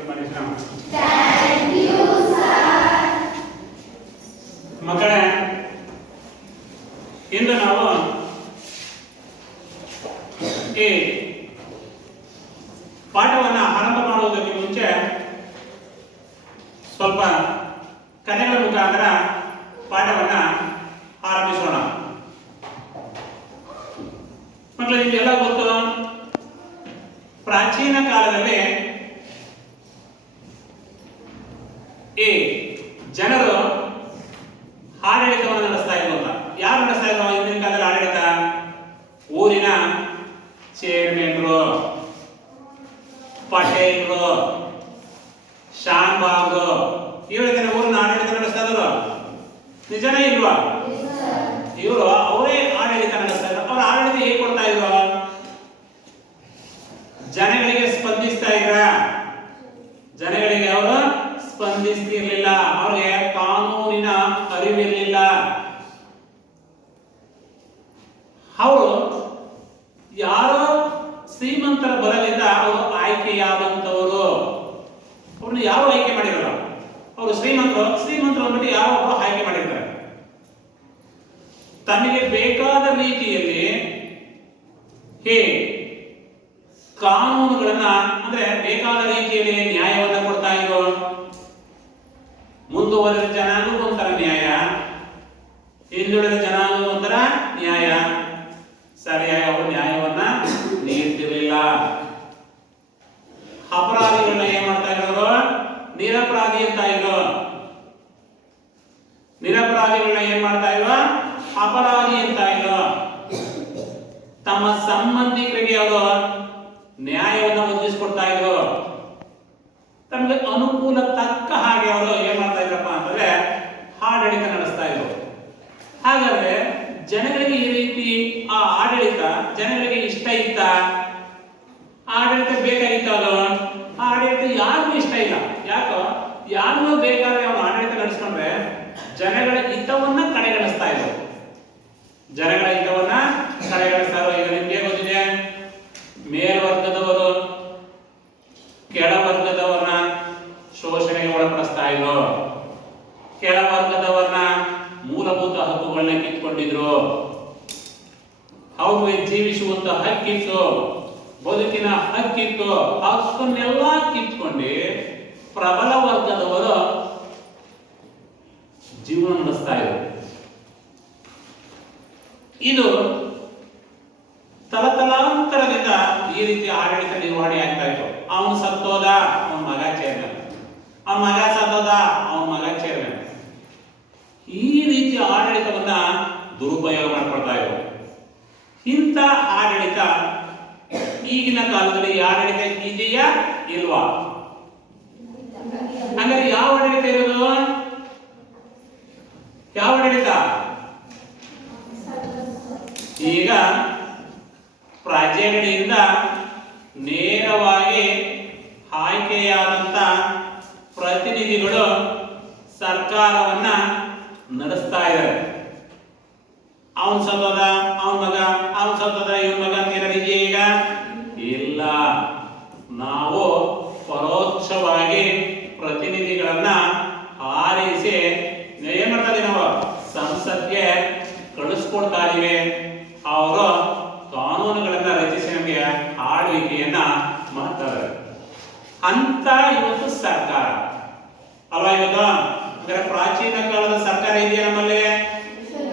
ಶುರು ಮಾಡಿ ಶ್ರಮ. Thank you, sir. ಮಕ್ಕಳೇ, ಇಂದು ನಾವು ಈ ಪಾಠವನ್ನು ಆರಂಭ ಮಾಡುವುದಕ್ಕೆ ಮುಂಚೆ ಸ್ವಲ್ಪ ಕಥೆಗಳ ಮುಖಾಂತರ ಪಾಠವನ್ನು ಆರಂಭಿಸೋಣ. ಮಕ್ಕಳು, ನಿಮಗೆಲ್ಲ ಗೊತ್ತು, ಪ್ರಾಚೀನ ಕಾಲದಲ್ಲಿ ಈ ಜನರು ಆಡಳಿತವನ್ನು ನಡೆಸ್ತಾ ಇದ್ರು ಅಂತ. ಯಾರು ನಡೆಸ್ತಾ ಇದ್ರು ಹಿಂದಿನ ಕಾಲದಲ್ಲಿ ಆಡಳಿತ? ಊರಿನ ಚೇರ್ಮನ್ರು, ಪಟೇಲ್ರು, ಶಾನ್ಬಾಗ್ರು, ಇವರಿಗೆ ಊರಿನ ಆಡಳಿತ ನಡೆಸ್ತಾ ಇದ್ರು. ನಿಜನೇ ಇಲ್ವಾ? ಇವರು ಅವರೇ ಆಡಳಿತ ನಡೆಸ್ತಾ ಇದ್ರು. ಅವರ ಆಡಳಿತ ಹೇಗೆ ಕೊಡ್ತಾ ಇದ್ರು? ಜನಗಳಿಗೆ ಸ್ಪಂದಿಸ್ತಾ ಇದ್ರ? ಜನಗಳಿಗೆ ಅವರು ಸ್ಪಂದಿಸ್ತಿರ್ಲಿಲ್ಲ. ಅವ್ರಿಗೆ ಕಾನೂನಿನ ಅರಿವಿರಲಿಲ್ಲ. ಅವರು ಯಾರೋ ಶ್ರೀಮಂತರ ಬಲದಿಂದ ಅವರು ಆಯ್ಕೆಯಾದಂತವರು. ಅವ್ರನ್ನ ಯಾರು ಆಯ್ಕೆ ಮಾಡಿರಲ್ಲ. ಅವರು ಶ್ರೀಮಂತರು ಅಂದ್ಬಿಟ್ಟು ಯಾರೋ ಒಬ್ಬರು ಆಯ್ಕೆ ಮಾಡಿರ್ತಾರೆ. ತಮಗೆ ಬೇಕಾದ ರೀತಿಯಲ್ಲಿ ಕಾನೂನುಗಳನ್ನ, ಅಂದ್ರೆ ಬೇಕಾದ ರೀತಿಯಲ್ಲಿ ನ್ಯಾಯವನ್ನ ಕೊಡ್ತಾ ಇದ್ರು. ಮುಂದುವರೆದ ಜನಾಂಗ ಒಂಥರ ನ್ಯಾಯ, ಹಿಂದುಳಿದ ಜನಾಂಗ ಒಂಥರ ನ್ಯಾಯ. ಸರಿಯಾಗಿ ಅವರು ನ್ಯಾಯವನ್ನ ನೀಡ್ತಿರ್ಲಿಲ್ಲ. ಅಪರಾಧಿಗಳನ್ನ ಏನ್ ಮಾಡ್ತಾ ಇದ್ರು? ನಿರಪರಾಧಿ ಅಂತ ಇದ್ರು. ನಿರಪರಾಧಿಗಳನ್ನ ಏನ್ ಮಾಡ್ತಾ ಇದ್ರು? ಅಪರಾಧಿ ಅಂತ ಇದ್ರು. ತಮ್ಮ ಸಂಬಂಧಿಕರಿಗೆ ಅವರು ನ್ಯಾಯವನ್ನು ಒದಗಿಸಿಕೊಡ್ತಾ ಇದ್ರು. ತಮಗೆ ಅನುಕೂಲ ತಕ್ಕ ಹಾಗೆ ಅವರು ಏನ್ ಮಾಡ್ತಾ ಇದ್ರಪ್ಪ ಅಂತಂದ್ರೆ ಆಡಳಿತ ನಡೆಸ್ತಾ ಇದ್ರು. ಹಾಗಾದ್ರೆ ಜನಗಳಿಗೆ ಈ ರೀತಿ ಆ ಆಡಳಿತ ಜನಗಳಿಗೆ ಇಷ್ಟ ಇತ್ತ? ಆಡಳಿತ ಬೇಕಾಗಿತ್ತ? ಅದು ಆಡಳಿತ ಯಾರಿಗೂ ಇಷ್ಟ ಇಲ್ಲ. ಯಾಕೋ? ಯಾರಿಗೂ ಬೇಕಾದ್ರೆ ಅವನು ಆಡಳಿತ ನಡೆಸ್ಕೊಂಡ್ರೆ ಜನಗಳ ಹಿತವನ್ನ ಕಡೆಗಣಿಸ್ತಾ ಇದ್ರು. ಜನಗಳ ಹಿತವನ್ನ ಕಡೆಗಣಿಸ್ತಾ ಇದ್ರು. ಈಗ ನಿಮ್ಗೆ ಗೊತ್ತಿದೆ, ಮೇಲ್ವರ್ಗದವರು ಕೆಳವರ್ಗದವರನ್ನ ಶೋಷಣೆಗೆ ಒಳಪಡಿಸ್ತಾ ಇದ್ರು. ಕೆಳವರ್ಗದವರನ್ನ ಮೂಲಭೂತ ಹಕ್ಕುಗಳನ್ನ ಕಿತ್ಕೊಂಡಿದ್ರು. ಅವ್ರಿಗೆ ಜೀವಿಸುವಂತ ಹಕ್ಕಿತ್ತು, ಬದುಕಿನ ಹಕ್ಕಿತ್ತು. ಹಕ್ಕನ್ನೆಲ್ಲ ಕಿತ್ಕೊಂಡು ಪ್ರಬಲ ವರ್ಗದವರು ಜೀವನ ನಡೆಸ್ತಾ ಇದ್ರು. ಇದು ತಲತಲಾಂತರದಿಂದ ಈ ರೀತಿ ಆಡಳಿತ ನಿರ್ವಹಣೆ ಆಗ್ತಾ ಇತ್ತು. ಅವನು ಸತ್ತೋದ, ಅವನ ಮಗ ಚೇರ್ಮನ್. ಅವನ ಮಗ ಸತ್ತೋದ, ಅವನ ಮಗ ಚೇರ್ಮನ್. ಈ ರೀತಿ ಆಡಳಿತವನ್ನ ದುರುಪಯೋಗ ಮಾಡ್ಕೊಳ್ತಾ ಇದ್ರು. ಇಂಥ ಆಡಳಿತ ಈಗಿನ ಕಾಲದಲ್ಲಿ ಆಡಳಿತ ಇದೆಯಾ ಇಲ್ವಾ? ಹಾಗಾದ್ರೆ ಯಾವ ಆಡಳಿತ ಇರೋದು? ಯಾವ ಆಡಳಿತ? ಈಗ ಪ್ರಜೆಗಳಿಂದ ನೇರವಾಗಿ ಆಯ್ಕೆಯಾದಂತ ಪ್ರತಿನಿಧಿಗಳು ಸರ್ಕಾರವನ್ನ ನಡೆಸ್ತಾ ಇದ್ದಾರೆ. ಅವನ್ ಸತ್ತೋದ, ಅವನ ಮಗ, ಅವನ್ ಸತ್ತೋದ, ಇವನ್ ಮಗ ಅಂತ ಏನಾದ್ರು ಇದೆಯಾ? ಈಗ ಇಲ್ಲ. ನಾವು ಪರೋಕ್ಷವಾಗಿ ಪ್ರತಿನಿಧಿಗಳನ್ನ ಆರಿಸಿ ಏನ್ ಮಾಡ್ತಾ ಇದೀವಿ? ನಾವು ಸಂಸತ್ಗೆ ಕಳಿಸ್ಕೊಡ್ತಾ ಇದೀವಿ. ಅವರು ಕಾನೂನುಗಳನ್ನ ರಚಿಸಿ ನಮಗೆ ಆಳ್ವಿಕೆಯನ್ನ ಮಾಡ್ತಾರೆ ಅಂತ ಇವತ್ತು ಸರ್ಕಾರ ಅಲ್ವಾ? ಇವತ್ತು ಅಂದ್ರೆ ಪ್ರಾಚೀನ ಕಾಲದ ಸರ್ಕಾರ ಇದೆಯಾ ನಮ್ಮಲ್ಲಿ?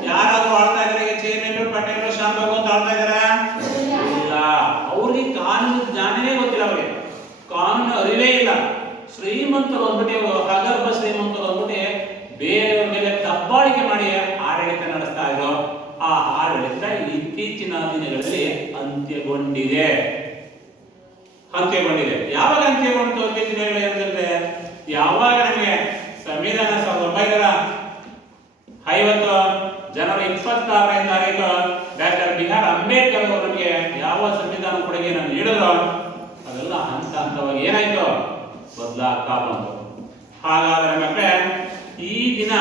ಯಾರಾದ್ರೂ ಆಳ್ತಾ ಇದ್ದಾರೆ? ಚೇರ್ಮನ್, ಪಟೇಲ್, ಶಾನ್ಭಾಗ್ ಅಂತ ಆಳ್ತಾ ಇದಾರೆ? ಇಲ್ಲ. ಅವ್ರಿಗೆ ಕಾನೂನು ಜ್ಞಾನನೇ ಗೊತ್ತಿಲ್ಲ. ಅವ್ರಿಗೆ ಕಾನೂನು ಅರಿವೇ ಇಲ್ಲ. ಶ್ರೀಮಂತರು ಅಂದ್ಬಿಟ್ಟು, ಅಗರ್ಭ ಶ್ರೀಮಂತರು ಅಂದ್ಬಿಟ್ಟು ಬೇರೆಯವರ ಮೇಲೆ ದಬ್ಬಾಳಿಕೆ ಮಾಡಿ ಆಡಳಿತ ನಡೆಸ್ತಾ ಇದ್ರು. ಆ ಆಡಳಿತ ಇತ್ತೀಚಿನ ದಿನಗಳಲ್ಲಿ ಅಂತ್ಯಗೊಂಡಿದೆ. ಯಾವಾಗ ಅಂತ್ಯಗೊಂಡು? ಇತ್ತೀಚಿನ ದಿನಗಳಲ್ಲಿ ಅಂತಂದ್ರೆ ಯಾವಾಗ ನಮಗೆ ಸಂವಿಧಾನ 1950 ಜನವರಿ 26ನೇ ತಾರೀಕು ಡಾಕ್ಟರ್ ಬಿ.ಆರ್. ಅಂಬೇಡ್ಕರ್ ಅವರು ನಮಗೆ ಯಾವ ಸಂವಿಧಾನ ಕೊಡುಗೆಯನ್ನು ನೀಡಿದ್ರು, ಅದೆಲ್ಲ ಹಂತ ಹಂತವಾಗಿ ಏನಾಯ್ತು? ಬದಲಾಗ್ತಾ ಬಂತು. ಹಾಗಾದ್ರೆ ಮಕ್ಕಳೇ, ಈ ದಿನ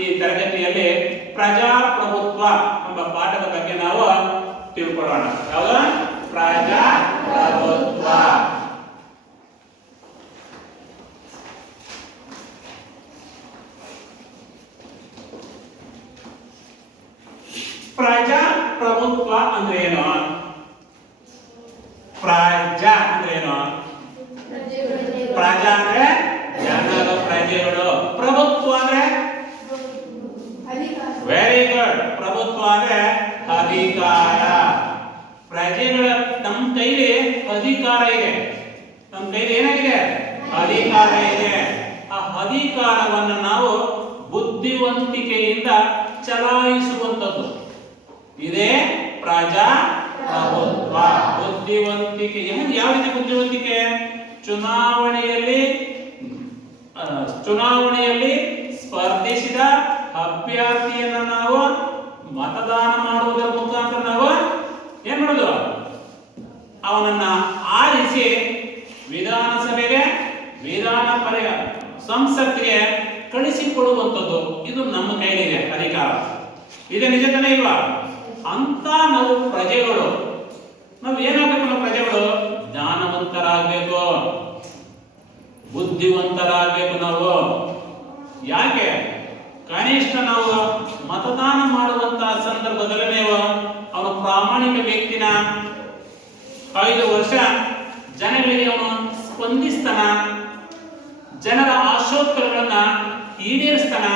ಈ ತರಗತಿಯಲ್ಲಿ ಪ್ರಜಾಪ್ರಭುತ್ವ ಎಂಬ ಪಾಠದ ಬಗ್ಗೆ ನಾವು ತಿಳ್ಕೊಳ್ಳೋಣ. ಯಾವುದು? ಪ್ರಜಾಪ್ರಭುತ್ವ. ಪ್ರಜಾ ಅಂದ್ರೆ ಏನು? ಪ್ರಜಾ ಅಂದ್ರೆ ಜನರು, ಪ್ರಜೆಗಳು. ಪ್ರಭುತ್ವ ಅಂದ್ರೆ ವೆರಿ ಗುಡ್. ಪ್ರಭುತ್ವ ಅಂದ್ರೆ ಅಧಿಕಾರ. ಪ್ರಜೆಗಳ ನಮ್ಮ ಕೈಲಿ ಅಧಿಕಾರ ಇದೆ. ನಮ್ಮ ಕೈಲಿ ಏನಾಗಿದೆ? ಅಧಿಕಾರ ಇದೆ. ಆ ಅಧಿಕಾರವನ್ನು ನಾವು ಬುದ್ಧಿವಂತಿಕೆಯಿಂದ ಚಲಾಯಿಸುವಂತದ್ದು ಇದೇ ಪ್ರಜಾ ಪ್ರಭುತ್ವ. ಬುದ್ಧಿವಂತಿಕೆ ಯಾವ ರೀತಿ ಬುದ್ಧಿವಂತಿಕೆ? ಚುನಾವಣೆಯಲ್ಲಿ ಸ್ಪರ್ಧಿಸಿದ ಅಭ್ಯರ್ಥಿಯನ್ನು ನಾವು ಮತದಾನ ಮಾಡುವುದರ ಮುಖಾಂತರ ನಾವು ಏನ್ ಮಾಡೋದು? ಅವನನ್ನ ಆರಿಸಿ ವಿಧಾನಸಭೆಗೆ, ಸಂಸತ್ತಿಗೆ ಕಳಿಸಿಕೊಡುವಂಥದ್ದು ಇದು ನಮ್ಮ ಕೈಲಿದೆ ಅಧಿಕಾರ. ಇದೆ, ನಿಜ ತಾನೇ ಇಲ್ವಾ? ಅಂತ ನಾವು ಪ್ರಜೆಗಳು. ನಾವು ಏನಾಗಬೇಕು? ನಾವು ಪ್ರಜೆಗಳು ಜ್ಞಾನವಂತರಾಗಬೇಕು, ಬುದ್ಧಿವಂತರಾಗಬೇಕು. ನಾವು ಯಾಕೆ? ಕನಿಷ್ಠ ನಾವು ಮತದಾನ ಮಾಡುವಂತಹ ಸಂದರ್ಭದಲ್ಲಿ ನೀವು ಅವನು ಪ್ರಾಮಾಣಿಕ ವ್ಯಕ್ತಿನ 5 ವರ್ಷ ಜನಗಳಿಗೆ ಅವನು ಸ್ಪಂದಿಸ್ತಾನ, ಜನರ ಆಶೋತ್ತರಗಳನ್ನ ಈಡೇರಿಸ್ತಾನ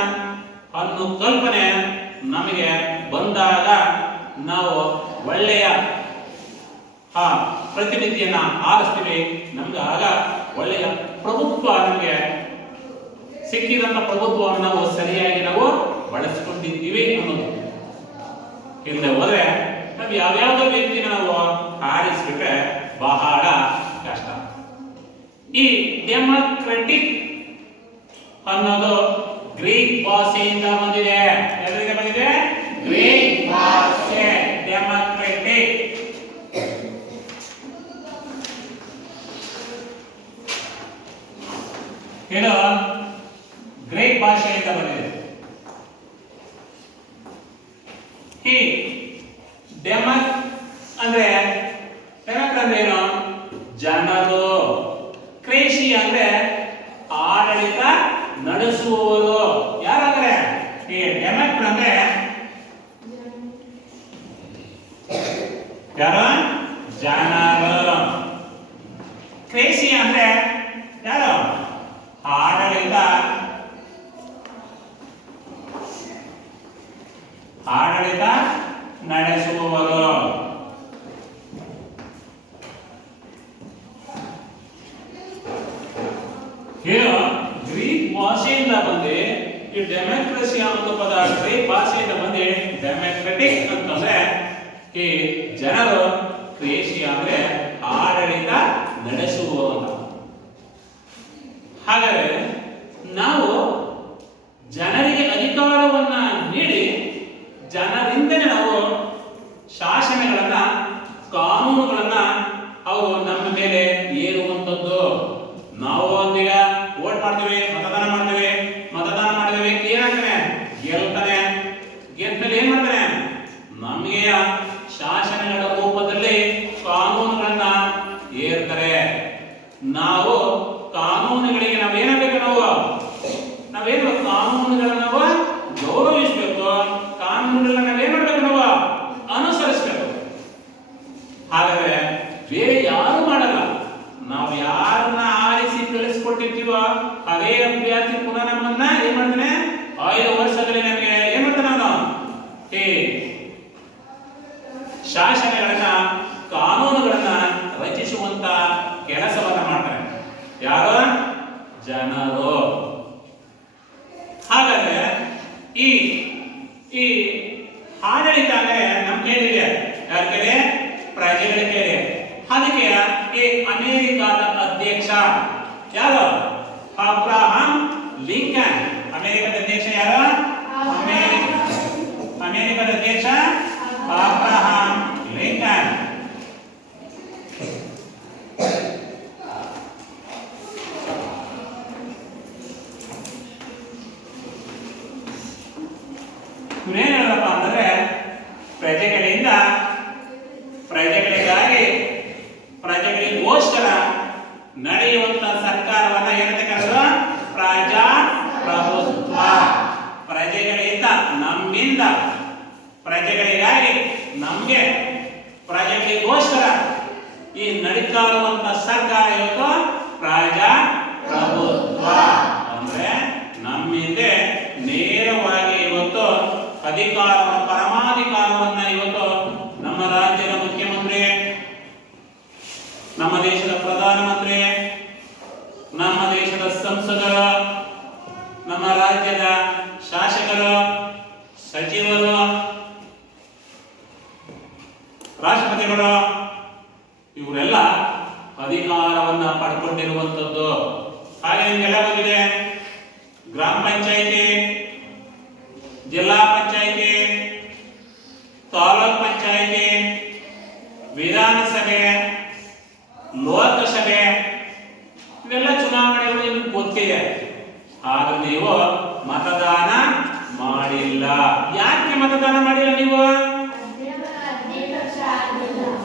ಅನ್ನೋ ಕಲ್ಪನೆ ನಮಗೆ ಬಂದಾಗ ನಾವು ಒಳ್ಳೆಯ ಪ್ರತಿನಿಧಿಯನ್ನ ಆರಿಸ್ತೀವಿ. ನಮ್ಗೆ ಆಗ ಒಳ್ಳೆಯ ಪ್ರಭುತ್ವ ನಮಗೆ ಸಿಕ್ಕಿದಂತ ಪ್ರಭುತ್ವವನ್ನು ನಾವು ಸರಿಯಾಗಿ ನಾವು ಬಳಸಿಕೊಂಡಿದ್ದೀವಿ ಅನ್ನೋದು. ಇಲ್ಲದೆ ಹೋದ್ರೆ ನಾವು ಯಾವ್ಯಾವ ವ್ಯಕ್ತಿನ ನಾವು ಆರಿಸ್ಬಿಟ್ರೆ ಬಹಳ ಕಷ್ಟ. ಈ ಡೆಮಾಕ್ರೆಟಿಕ್ ಅನ್ನೋದು ಗ್ರೀಕ್ ಭಾಷೆಯಿಂದ ಬಂದಿದೆ. ಎದರಿಂದ ಬಂದಿದೆ? ಗ್ರೀಕ್ ಭಾಷೆ. ಡೆಮಾಕ್ರೆಟಿಕ್ ಇದು ಗ್ರೀಕ್ ಭಾಷೆಯಿಂದ ಬಂದಿದೆ. ಈ ಡೆಮಾಕ್ ಅಂದ್ರೆ ಏನು? ಜನರು. ಕ್ರೇಷಿ ಅಂದ್ರೆ ಆಡಳಿತ ನಡೆಸುವವರು. ಯಾರಾದ್ರೆ ಈ ಡೆಮಾಕ್ ಅಂದ್ರೆ ಯಾರು? ಜನರು. ಕ್ರೇಷಿ ಅಂದ್ರೆ ಯಾರು? ಆಡಳಿತ ನಡೆಸುವವರು. ಇದು ಗ್ರೀಕ್ ಭಾಷೆಯಿಂದ ಬಂದು ಈ ಡೆಮಾಕ್ರಸಿ ಅನ್ನೋ ಪದ ಗ್ರೀಕ್ ಭಾಷೆಯಿಂದ ಬಂದು ಡೆಮಾಕ್ರೆಟಿಕ್ ಅಂತಂದ್ರೆ ಈ ಜನರು, ಕ್ರೇಷಿ ಅಂದ್ರೆ ಆಡಳಿತ ನಡೆಸುವವರು ಅಂತ. ಹಾಗಾದ್ರೆ ನಾವು ಜನರಿಗೆ ಅಧಿಕಾರವನ್ನ ನೀಡಿ ಜನರಿಂದನೇ ನಾವು ಶಾಸನಗಳನ್ನ, ಕಾನೂನುಗಳನ್ನ ಅವರು ನಮ್ಮ ಮೇಲೆ ಏರುವಂತದ್ದು. ನಾವು ಒಂದೀಗ ವೋಟ್ ಮಾಡ್ತೀವಿ, ಮತದಾನ ಮಾಡ್ತೀವಿ. ಮತದಾನ ಮಾಡಿದ ವ್ಯಕ್ತಿ ಏನಾಗ್ತಾನೆ? ಗೆಲ್ತಾನೆ. ಗೆದ್ದಲ್ಲಿ ಏನ್ ಮಾಡ್ತಾನೆ? ನಮಗೆ ಶಾಸನಗಳ ರೂಪದಲ್ಲಿ ಕಾನೂನುಗಳನ್ನ ಏರ್ತಾರೆ. ನಾವು ಕಾನೂನುಗಳಿಗೆ ನಾವೇನಾಗಬೇಕು? ನಾವೇನು ಕಾನೂನುಗಳನ್ನ ನಾವು ಗೌರವಿಸಬೇಕು. ಕಾನೂನುಗಳನ್ನ ನಾವೇನ್ ಮಾಡ್ಬೇಕು? ನಾವು ಅನುಸರಿಸಬೇಕು. ಹಾಗಾದ್ರೆ ಬೇರೆ ಯಾರು ಮಾಡಲ್ಲ. ನಾವು ಯಾರನ್ನ ಆರಿಸಿ ಕಳಿಸ್ಕೊಟ್ಟಿರ್ತೀವೋ ಅದೇ ಅಭ್ಯರ್ಥಿ ಪುನಃ ನಮ್ಮನ್ನ ಏನ್ ಮಾಡ್ತಾನೆ? 5 ವರ್ಷದಲ್ಲಿ ನಮಗೆ ಏನ್ ಮಾಡ್ತಾನೆ? ಅವನು ಶಾಸನಗಳನ್ನ, ಕಾನೂನುಗಳನ್ನ ರಚಿಸುವಂತ ಕೆಲಸವನ್ನ ಮಾಡ್ತಾನೆ. ಯಾರು? ಜನರು. ಹಾಗಾದ್ರೆ ಈ ಈ ಆಡಳಿತ ಅಂದ್ರೆ ನಮ್ಮ ಕೈಲಿದೆ. ಯಾರ ಕೈಲಿ? ಪ್ರಜೆಗಳ ಕೈಲಿ. ಅದಕ್ಕೆ ಈ ಅಮೆರಿಕಾದ ಅಧ್ಯಕ್ಷ ಯಾರು? Abraham Lincoln. ಅಮೆರಿಕದ ಅಧ್ಯಕ್ಷ ಯಾರು? ಅಮೆರಿಕದ ಅಧ್ಯಕ್ಷ ಅಬ್ರಹಾಂ ಲಿಂಕನ್. ಏನ್ ಹೇಳಪ್ಪ ಅಂದ್ರೆ ಪ್ರಜೆಗಳಿಂದ, ಪ್ರಜೆಗಳಿಗಾಗಿ, ಪ್ರಜೆಗಳಿಗೋಸ್ಕರ ನಡೆಯುವಂತ ಸರ್ಕಾರವನ್ನ ಏನಂತ ಕರೆದ್ರು? ಪ್ರಜಾ ಪ್ರಭುತ್ವ. ಪ್ರಜೆಗಳಿಂದ, ನಮ್ಮಿಂದ, ಪ್ರಜೆಗಳಿಗಾಗಿ, ನಮ್ಗೆ, ಪ್ರಜೆಗಳಿಗೋಸ್ಕರ ಈ ಅಧಿಕಾರವಂತ ಸರ್ಕಾರ ಇವತ್ತು ಪ್ರಜಾಪ್ರಭುತ್ವ. ಅಂದ್ರೆ ನಮ್ಮಿಂದ ನೇರವಾಗಿ ಇವತ್ತು ಅಧಿಕಾರವನ್ನು ಪರಮಾಧಿಕಾರವನ್ನ ಇವತ್ತು ನಮ್ಮ ರಾಜ್ಯದ ಮುಖ್ಯಮಂತ್ರಿ, ನಮ್ಮ ದೇಶದ ಪ್ರಧಾನಮಂತ್ರಿ, ನಮ್ಮ ದೇಶದ ಸಂಸದರು, ನಮ್ಮ ರಾಜ್ಯದ ಶಾಸಕರು, ಸಚಿವರು, ರಾಷ್ಟ್ರಪತಿಗಳು ಇವರೆಲ್ಲ ಅಧಿಕಾರವನ್ನ ಪಡ್ಕೊಂಡಿರುವಂತದ್ದು. ಹಾಗೆ ನಿಮಗೆಲ್ಲ ಗೊತ್ತಿದೆ, ಗ್ರಾಮ ಪಂಚಾಯಿತಿ, ಜಿಲ್ಲಾ ಪಂಚಾಯಿತಿ, ತಾಲೂಕ್ ಪಂಚಾಯಿತಿ, ವಿಧಾನಸಭೆ, ಲೋಕಸಭೆ ಇವೆಲ್ಲ ಚುನಾವಣೆಗಳು ನಿಮಗೆ ಗೊತ್ತಿದೆ. ಆದ್ರೆ ನೀವು ಮತದಾನ ಮಾಡಿಲ್ಲ. ಯಾಕೆ ಮತದಾನ ಮಾಡಿಲ್ಲ ನೀವು?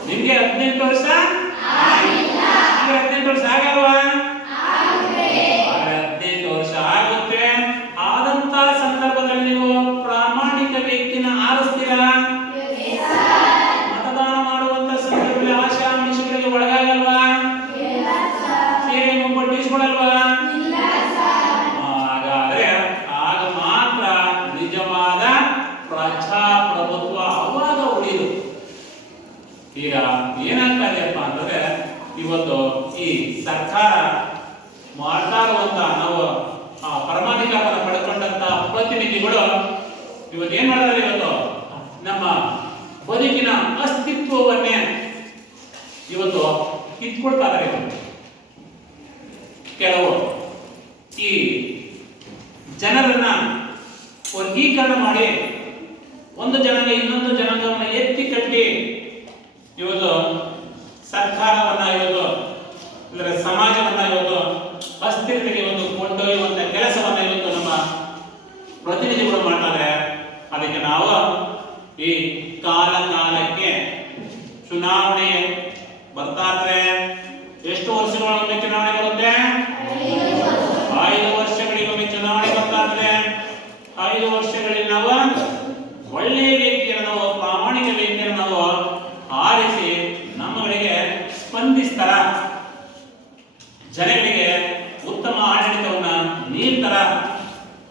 ನಿಮ್ಗೆ 18 ವರ್ಷ ಆಗಿಲ್ಲ. 18 ವರ್ಷ ಆಗಲ್ವಾ? 18 ವರ್ಷ ಆಗುತ್ತೆ. ಆದಂತ ಸಂದರ್ಭದಲ್ಲಿ ನೀವು ಪ್ರಾಮಾಣಿಕ ವ್ಯಕ್ತಿನ ಆರಿಸ್ತೀರಾ? ಮತದಾನ ಮಾಡುವಂತ ಸಂದರ್ಭದಲ್ಲಿ ಆಶಾ ಆಮಿಷಗಳಿಗೆ ಒಳಗಾಗಲ್ವಾ? ಸೇವೆ ಮುಂಪಟ್ಟಿಸ್ಕೊಳಲ್ವಾ? ಹಾಗಾದ್ರೆ ಆಗ ಮಾತ್ರ ನಿಜವಾದ ಪ್ರಜಾಪ್ರಭುತ್ವ ಅವಾಗ ಉಳಿದು. ಈಗ ಏನಾಗ್ತದೆಯಪ್ಪ ಅಂತಂದ್ರೆ, ಇವತ್ತು ಈ ಸರ್ಕಾರ ಮಾಡ್ತಾ ಇರುವಂತ ನಾವು ಪರಮಾಧಿಕಾರವನ್ನು ಪಡ್ಕೊಂಡಂತ ಪ್ರತಿನಿಧಿಗಳು ಇವತ್ತು ಏನ್ ಮಾಡ್ತಾರೆ? ಇವತ್ತು ನಮ್ಮ ಬದುಕಿನ ಅಸ್ತಿತ್ವವನ್ನೇ ಇವತ್ತು ಕಿತ್ಕೊಳ್ತಾ ಇದ್ದಾರೆ. ಕೆಲವು ಈ ಜನರನ್ನ ವರ್ಗೀಕರಣ ಮಾಡಿ ಒಂದು ಜನಾಂಗ ಇನ್ನೊಂದು ಜನಾಂಗವನ್ನು ಎತ್ತಿ ಕಟ್ಟಿ ಇವತ್ತು ಸರ್ಕಾರವನ್ನ ಇವತ್ತು ಅಂದ್ರೆ ಸಮಾಜವನ್ನ ಇವತ್ತು ಅಸ್ಥಿರತೆಗೆ ಇವತ್ತು ಕೊಂಡೊಯ್ಯುವಂತ ಕೆಲಸವನ್ನ ಇವತ್ತು ನಮ್ಮ ಪ್ರತಿನಿಧಿಗಳು ಮಾಡ್ತಾರೆ. ಅದಕ್ಕೆ ನಾವು ಈ ಕಾಲಕ್ಕೆ ಚುನಾವಣೆ ಬರ್ತಾ ಇದ್ರೆ, ಎಷ್ಟು ವರ್ಷಗಳಿಗೊಮ್ಮೆ ಚುನಾವಣೆ ಬರುತ್ತೆ? 5 ವರ್ಷಗಳಿಗೊಮ್ಮೆ ಚುನಾವಣೆ ಬರ್ತಾ ಇದ್ರೆ, 5 ವರ್ಷಗಳಲ್ಲಿ ನಾವು ಒಳ್ಳೆಯ ವ್ಯಕ್ತಿಯನ್ನು ನಾವು ಪ್ರಾಮಾಣಿಕ ವ್ಯಕ್ತಿಯನ್ನು ನಾವು ಆರಿಸಿ ನಮ್ಮಗಳಿಗೆ ಸ್ಪಂದಿಸ್ತಾರ, ಜನಗಳಿಗೆ ಉತ್ತಮ ಆಡಳಿತವನ್ನ ನೀಡ್ತಾರ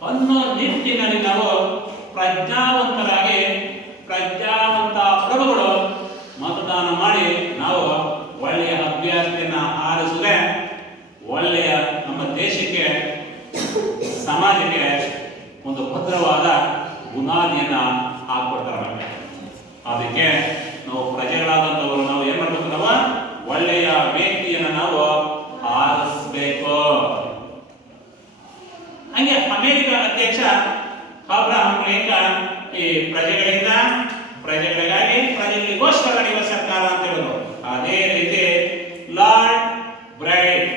ಅನ್ನೋ ನಿಟ್ಟಿನಲ್ಲಿ ನಾವು ಪ್ರಜ್ಞಾವಂತರಾಗಿ ಪ್ರಜ್ಞಾವಂತ ಪ್ರಭುಗಳು ಮತದಾನ ಮಾಡಿ ನಾವು ಒಳ್ಳೆಯ ಅಭ್ಯರ್ಥಿಯನ್ನ ಆರಿಸಿದ್ರೆ ಒಳ್ಳೆಯ ನಮ್ಮ ದೇಶಕ್ಕೆ ಸಮಾಜಕ್ಕೆ ಒಂದು ಭದ್ರವಾದ ಬುನಾದಿಯನ್ನ ಹಾಕೊಡ್ತಾರೆ. ಅದಕ್ಕೆ ನಾವು ಪ್ರಜೆಗಳಾದಂಥವರು ನಾವು ಏನ್ ಮಾಡ್ಬೇಕು? ನಾವು ಒಳ್ಳೆಯ ವ್ಯಕ್ತಿಯನ್ನ ನಾವು ಆರಿಸಬೇಕು. ಹಂಗೆ ಅಮೆರಿಕ ಅಧ್ಯಕ್ಷ ಅಬ್ರಹಾಂ ಲಿಂಕನ್ ಈ ಪ್ರಜೆಗಳಿಂದ ಪ್ರಜೆಗಳಿಗಾಗಿ ಪ್ರಜೆಗಳಿಗೋಸ್ಕರ ನಡೆಯುವ ಸರ್ಕಾರ ಅಂತ ಹೇಳೋದು. ಅದೇ ರೀತಿ ಲಾರ್ಡ್ ಬ್ರೈಟ್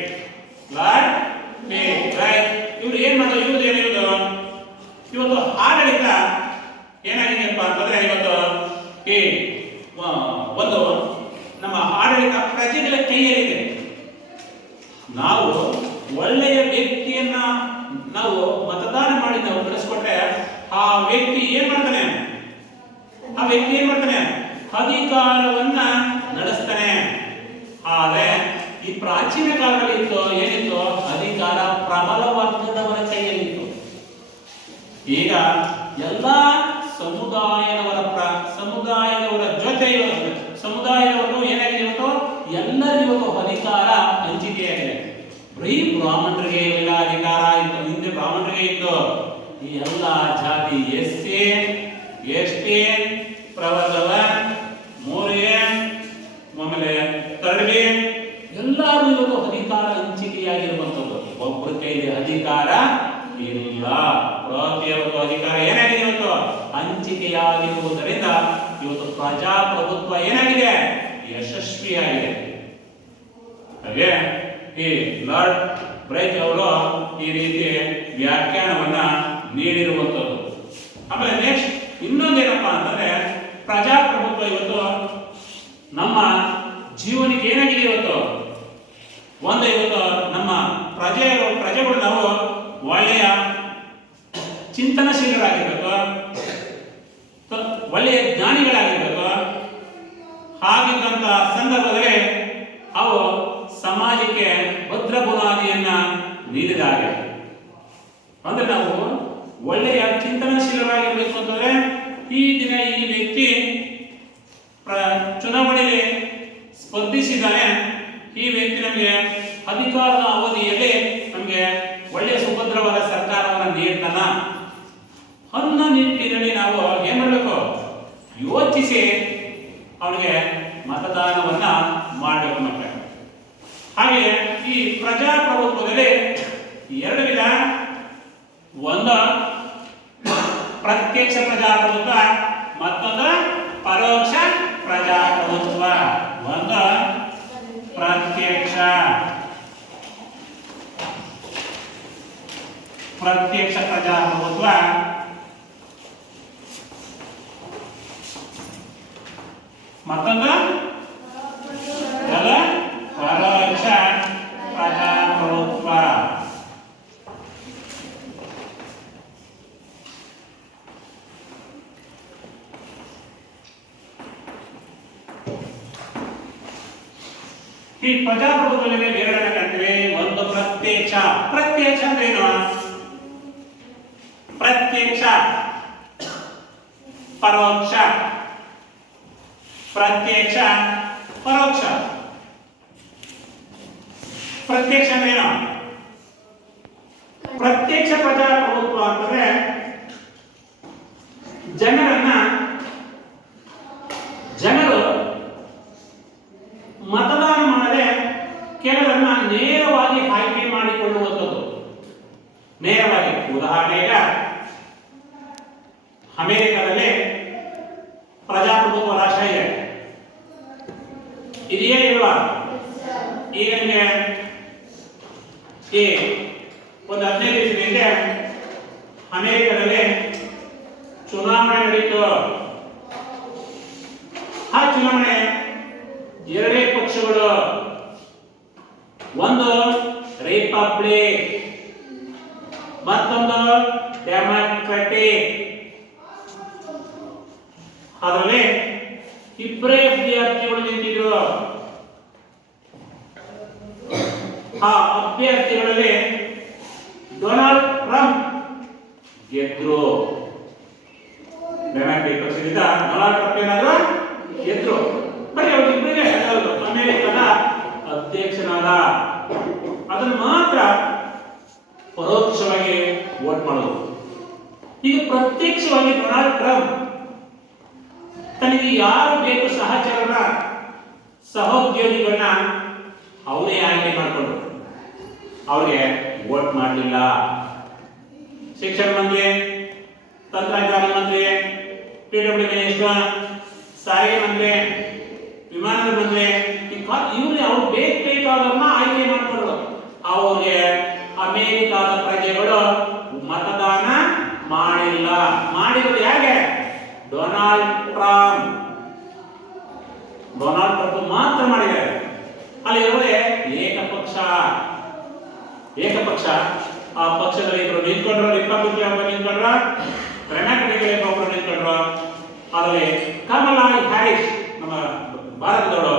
ಇವ್ರು ಏನ್ ಮಾಡೋದು? ಇವ್ರದ್ದು ಏನಿರೋದು ಇವತ್ತು ಆಡಳಿತ ಏನಾಗಿದೆಯಪ್ಪ ಅಂತಂದ್ರೆ, ಇವತ್ತು ಈ ಒಂದು ನಮ್ಮ ಆಡಳಿತ ಪ್ರಜೆಗಳ ಕೈಯಲ್ಲಿದೆ. ನಾವು ಒಳ್ಳೆಯ ವ್ಯಕ್ತಿಯನ್ನ ನಾವು ಮತದಾನ ಮಾಡಿ ನಾವು ಕಳಿಸ್ಕೊಟ್ರೆ ಆ ವ್ಯಕ್ತಿ ಏನ್ ಮಾಡ್ತಾನೆ? ಅಧಿಕಾರವನ್ನ ನಡೆಸ್ತಾನೆ. ಆದ್ರೆ ಈ ಪ್ರಾಚೀನ ಕಾಲದಲ್ಲಿ ಇತ್ತು ಏನಿತ್ತು? ಅಧಿಕಾರ ಪ್ರಬಲ ವರ್ಗದವರ ಕೈಯಲ್ಲಿತ್ತು. ಈಗ ಎಲ್ಲಾ ಸಮುದಾಯದವರ ಜೊತೆ ಸಮುದಾಯದವರು ಏನಾಗಿದೆ? ಇವತ್ತು ಎಲ್ಲರಿಗೂ ಅಧಿಕಾರ ಹಂಚಿಕೆಯಾಗಿದೆ. ಬರೀ ಬ್ರಾಹ್ಮಣರಿಗೆ ಎಲ್ಲ ಅಧಿಕಾರ ಇತ್ತು, ಹಿಂದೆ ಬ್ರಾಹ್ಮಣರಿಗೆ ಇತ್ತು. ಈ ಎಲ್ಲ ಜಾತಿ SC ST ಪ್ರವರ್ಗದ ಮೌರ್ಯ ಆಮೇಲೆ ಕರ್ಡಿ ಎಲ್ಲರೂ ಇವತ್ತು ಅಧಿಕಾರ ಹಂಚಿಕೆಯಾಗಿರುವಂತದ್ದು. ಒಬ್ಬರ ಕೈಲಿ ಅಧಿಕಾರ ಇಲ್ಲ. ಪ್ರತಿಯೊಬ್ಬರ ಅಧಿಕಾರ ಏನಾಗಿದೆ? ಇವತ್ತು ಹಂಚಿಕೆಯಾಗಿರುವುದರಿಂದ ಇವತ್ತು ಪ್ರಜಾಪ್ರಭುತ್ವ ಏನಾಗಿದೆ? ಯಶಸ್ವಿಯಾಗಿದೆ. ಹಾಗೆ ಈ ಲಾರ್ಡ್ ಬ್ರೈಟ್ ಅವರು ಈ ರೀತಿ ವ್ಯಾಖ್ಯಾನವನ್ನ ನೀಡಿರುವಂತದ್ದು. ಆಮೇಲೆ ನೆಕ್ಸ್ಟ್ ಇನ್ನೊಂದೇನಪ್ಪಾ ಅಂತಂದ್ರೆ, ಪ್ರಜಾಪ್ರಭುತ್ವ ಇವತ್ತು ನಮ್ಮ ಜೀವನಕ್ಕೆ ಏನಾಗಿದೆ? ಇವತ್ತು ಒಂದು ಇವತ್ತು ನಮ್ಮ ಪ್ರಜೆಗಳು ನಾವು ಒಳ್ಳೆಯ ಚಿಂತನಶೀಲರಾಗಿರ್ಬೇಕು, ಒಳ್ಳೆಯ ಜ್ಞಾನಿಗಳಾಗಿರ್ಬೇಕು. ಹಾಗಿದ್ದಂತ ಸಂದರ್ಭದಲ್ಲಿ ಅವು ಈ ವ್ಯಕ್ತಿ ನಮಗೆ ಅಧಿಕಾರದ ಅವಧಿಯಲ್ಲಿ ನಮಗೆ ಒಳ್ಳೆಯ ಸುಭದ್ರವಾದ ಸರ್ಕಾರವನ್ನು ನೀಡ್ತಾನ ಅನ್ನೋ ನಿಟ್ಟಿನಲ್ಲಿ ನಾವು ಏನ್ ಮಾಡಬೇಕು, ಯೋಚಿಸಿ ಅವನಿಗೆ ಮತದಾನವನ್ನ ಮಾಡಬೇಕು ಮಕ್ಕಳೇ. ಹಾಗೆ ಈ ಪ್ರಜಾಪ್ರಭುತ್ವದಲ್ಲಿ ಎರಡು ವಿಧ, ಒಂದು ಪ್ರತ್ಯಕ್ಷ ಪ್ರಜಾಪ್ರಭುತ್ವ, ಮತ್ತೊಂದು ಪರೋಕ್ಷ ಪ್ರಜಾಪ್ರಭುತ್ವ. ಒಂದು ಪ್ರತ್ಯಕ್ಷ ಪ್ರಜಾಪ್ರಭುತ್ವ, ಮತ್ತೊಂದು ಪರೋಕ್ಷ ಪ್ರಜಾಪ್ರಭುತ್ವ. ಈ ಪ್ರಜಾಪ್ರಭುತ್ವದಲ್ಲಿ ಎರಡನೇ ಕಂಡ್ರೆ, ಒಂದು ಪ್ರತ್ಯಕ್ಷ. ಪ್ರತ್ಯಕ್ಷ ಅಂದ್ರೆ ಏನು? ಪ್ರತ್ಯಕ್ಷ, ಪರೋಕ್ಷ. ಪ್ರತ್ಯಕ್ಷ, ಪರೋಕ್ಷ. ಪ್ರತ್ಯಕ್ಷ ಅಂದ್ರೆ ಏನು? ಪ್ರತ್ಯಕ್ಷ ಪ್ರಜಾಪ್ರಭುತ್ವ ಅಂತಂದ್ರೆ ಜನರು ಮತದಾನ ಮಾಡದೆ ಕೆಲವರನ್ನ ನೇರವಾಗಿ ಆಯ್ಕೆ ಮಾಡಿಕೊಳ್ಳುವಂಥದ್ದು. ನೇರವಾಗಿ, ಉದಾಹರಣೆಗೆ ಅಮೆರಿಕದಲ್ಲಿ ಪ್ರಜಾಪ್ರಭುತ್ವ ರಾಷ್ಟ್ರ ಇದೆ, ಇದೆಯೇ ಇಲ್ವಾ? ಈಗ ಈ ಒಂದು 15 ದಿವಸದ ಹಿಂದೆ ಅಮೆರಿಕದಲ್ಲಿ ಚುನಾವಣೆ ನಡೀತು. ಆ ಚುನಾವಣೆ ಎರಡೇ ಪಕ್ಷಗಳು, ಒಂದು ರಿಪಬ್ಲಿಕ್, ಮತ್ತೊಂದು ಡೆಮಾಕ್ರೆಟಿಕ್. ಅದರಲ್ಲಿ ಇಬ್ಬರೇ ಅಭ್ಯರ್ಥಿಗಳು ನಿಂತಿದ್ರು. ಆ ಅಭ್ಯರ್ಥಿಗಳಲ್ಲಿ ಡೊನಾಲ್ಡ್ ಟ್ರಂಪ್ ಗೆದ್ರು. ಡೆಮಾಕ್ರೆಟಿಕ್ ಪಕ್ಷದಿಂದ ಡೊನಾಲ್ಡ್ ಟ್ರಂಪ್ ಏನಾದ್ರು ಗೆದ್ರು. ಬರೀ ಅವರಿಬ್ಬರಿಗೆ ಅಮೆರಿಕದ ಅಧ್ಯಕ್ಷನಾದ, ಅದನ್ನು ಮಾತ್ರ ಪರೋಕ್ಷವಾಗಿ ವೋಟ್ ಮಾಡೋದು. ಈಗ ಪ್ರತ್ಯಕ್ಷವಾಗಿ ಡೊನಾಲ್ಡ್ ಟ್ರಂಪ್ ತನಗೆ ಯಾರು ಬೇಕು ಸಹಚರರ ಸಹೋದ್ಯೋಗಿಗಳನ್ನ ಅವರೇ ಆಯ್ಕೆ ಮಾಡಿಕೊಂಡು ಅವ್ರಿಗೆ ವೋಟ್ ಮಾಡಲಿಲ್ಲ. ಶಿಕ್ಷಣ ಮಂತ್ರಿ, ತಂತ್ರಜ್ಞಾನ ಮಂತ್ರಿ, PWD ಮಿನಿಸ್ಟರ್, ಸಾರಿಗೆ ಮಂತ್ರಿ, ವಿಮಾನದ ಮಂತ್ರಿ, ಇವ್ರಿಗೆ ಅವ್ರು ಬೇಕಾದವ್ರನ್ನ ಆಯ್ಕೆ ಮಾಡಿಕೊಂಡ್ರು. ಅವ್ರಿಗೆ ಅಮೆರಿಕದ ಪ್ರಜೆಗಳು ಮತದಾನ ಮಾಡಿಲ್ಲ. ಮಾಡಿರೋದು ಹೇಗೆ? ಡೊನಾಲ್ಡ್ ಟ್ರಂಪ್ ಮಾತ್ರ ಮಾಡಿದ್ದಾರೆ. ಅಲ್ಲಿ ಇರೋದೇ ಏಕಪಕ್ಷ. ಆ ಪಕ್ಷದಲ್ಲಿ ಇಬ್ಬರು ನಿಂತ್ಕೊಂಡ್ರು, ರಿಪಬ್ಲಿಕ್ ಒಬ್ಬರು ನಿಂತ್ಕೊಂಡ್ರು, ಡೆಮಾಕ್ರೆಟಿಕ್ ಒಬ್ಬರು ನಿಂತ್ಕೊಂಡ್ರು. ಅದರಲ್ಲಿ ಕಮಲಾ ಹ್ಯಾರಿಸ್ ನಮ್ಮ ಭಾರತದವರು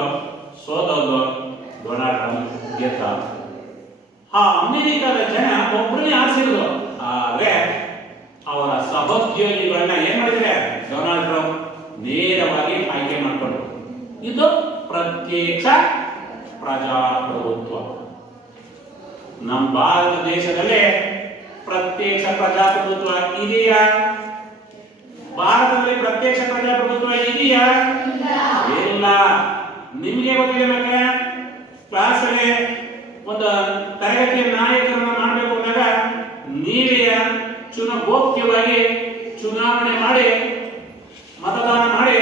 ಸೋತವರು, ಡೊನಾಲ್ಡ್ ಟ್ರಂಪ್ ಗೆದ್ದ. ಆ ಅಮೆರಿಕದ ಜನ ಒಬ್ಬರನ್ನೇ ಆರಿಸಿದ್ರು. ಆದ್ರೆ ಅವರ ಸಹೋದ್ಯೋಗಿಗಳನ್ನ ಏನ್ ಮಾಡಿದ್ರೆ ಡೊನಾಲ್ಡ್ ಟ್ರಂಪ್ ನೇರವಾಗಿ ಆಯ್ಕೆ ಮಾಡಿಕೊಂಡ್ರು. ಇದು ಪ್ರತ್ಯಕ್ಷ ಪ್ರಜಾಪ್ರಭುತ್ವ. ನಮ್ಮ ಭಾರತ ದೇಶದಲ್ಲಿ ಪ್ರತ್ಯಕ್ಷ ಪ್ರಜಾಪ್ರಭುತ್ವ ಇದೆಯಾ? ಭಾರತದಲ್ಲಿ ಪ್ರತ್ಯಕ್ಷ ಪ್ರಜಾಪ್ರಭುತ್ವ ಇದೆಯಾ? ಇಲ್ಲ. ನಿಮಗೆ ಗೊತ್ತಿದೆ ಮಕ್ಕಳೇ, ಕ್ಲಾಸ್ ಅಲ್ಲಿ ಒಂದು ತರಗತಿಯ ನಾಯಕರನ್ನ ಮಾಡಬೇಕು ಅಂದಾಗ ನೀವೇ ಗೋಪ್ಯವಾಗಿ ಚುನಾವಣೆ ಮಾಡಿ ಮತದಾನ ಮಾಡಿ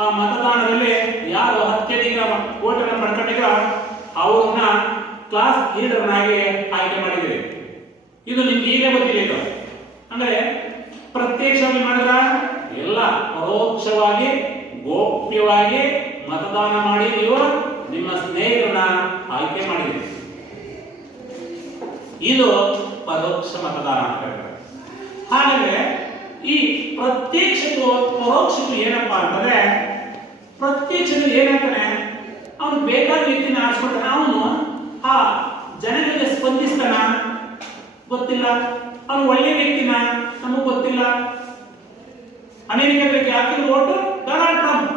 ಆ ಮತದಾನದಲ್ಲಿ ಯಾರು ಅತ್ಯಧಿಕ ಓಟನ್ನು ಪಡ್ಕೊಂಡಿದ್ರೋ ಅವ್ರನ್ನ ಕ್ಲಾಸ್ ಲೀಡರ್ನಾಗಿ ಆಯ್ಕೆ ಮಾಡಿದ್ದೀರಿ. ಇದು ನಿಮ್ಗೆ ಈಗ ಗೊತ್ತಿದೆ. ಇದು ಅಂದ್ರೆ ಪ್ರತ್ಯಕ್ಷವಾಗಿ ಮಾಡಿದ್ರ ಎಲ್ಲ, ಪರೋಕ್ಷವಾಗಿ ಗೋಪ್ಯವಾಗಿ ಮತದಾನ ಮಾಡಿ ನೀವು ನಿಮ್ಮ ಸ್ನೇಹಿತರನ್ನ ಆಯ್ಕೆ ಮಾಡಿದ್ದೀರಿ. ಇದು ಪರೋಕ್ಷ ಮತದಾನ ಅಂತ ಹೇಳ್ತಾರೆ. ಹಾಗಾದ್ರೆ ಈ ಪ್ರತ್ಯಕ್ಷಕ್ಕೂ ಪರೋಕ್ಷಕ್ಕೂ ಏನಪ್ಪಾ ಅಂತಂದ್ರೆ, ಪ್ರತ್ಯಕ್ಷದಲ್ಲಿ ಏನಾಗ್ತಾನೆ, ಅವನು ಬೇಕಾದ ವ್ಯಕ್ತಿನ ಆರಿಸ್ಕೊಳ್ತಾನೆ. ಅವನು ಆ ಜನಗಳಿಗೆ ಸ್ಪಂದಿಸ್ತಾನ, ಗೊತ್ತಿಲ್ಲ. ಅವನು ಒಳ್ಳೆ ವ್ಯಕ್ತಿನ, ನಮಗ್ ಗೊತ್ತಿಲ್ಲ. ಅಮೆರಿಕದಲ್ಲಿ ಹಾಕಿದ ಓಟು ಡೊನಾಲ್ಡ್ ಟ್ರಂಪ್.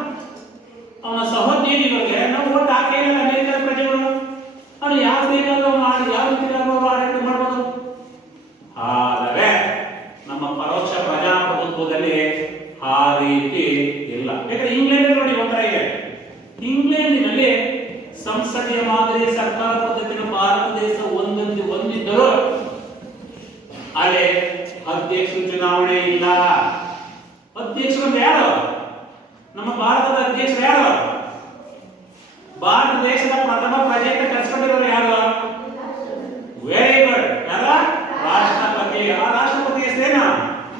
ಅವನ ಸಹೋದ್ಯೋಗಿಗಳಿಗೆ ನಾವು ಓಟ್ ಹಾಕೇ ಇಲ್ಲ ಅಮೆರಿಕದ ಪ್ರಜೆಗಳು. ಮಾದರಿ ಸರ್ಕಾರ ಪದ್ಧತಿಯನ್ನು ಭಾರತ ದೇಶ ಹೊಂದಿದ್ದರೂ ಅಲ್ಲಿ ಅಧ್ಯಕ್ಷ ಚುನಾವಣೆ ಇಲ್ಲ. ಅಧ್ಯಕ್ಷರು ಯಾರು? ನಮ್ಮ ಭಾರತದ ಅಧ್ಯಕ್ಷರು ಯಾರು? ಭಾರತ ದೇಶದ ಪ್ರಥಮ ಪ್ರಜೆ ಅಂತ ಕರೆಸ್ಕೊಂಡಿರೋರು ಯಾರು? Very good. ಯಾರ? ರಾಷ್ಟ್ರಪತಿ. ಆ ರಾಷ್ಟ್ರಪತಿ ಹೆಸರೇನು?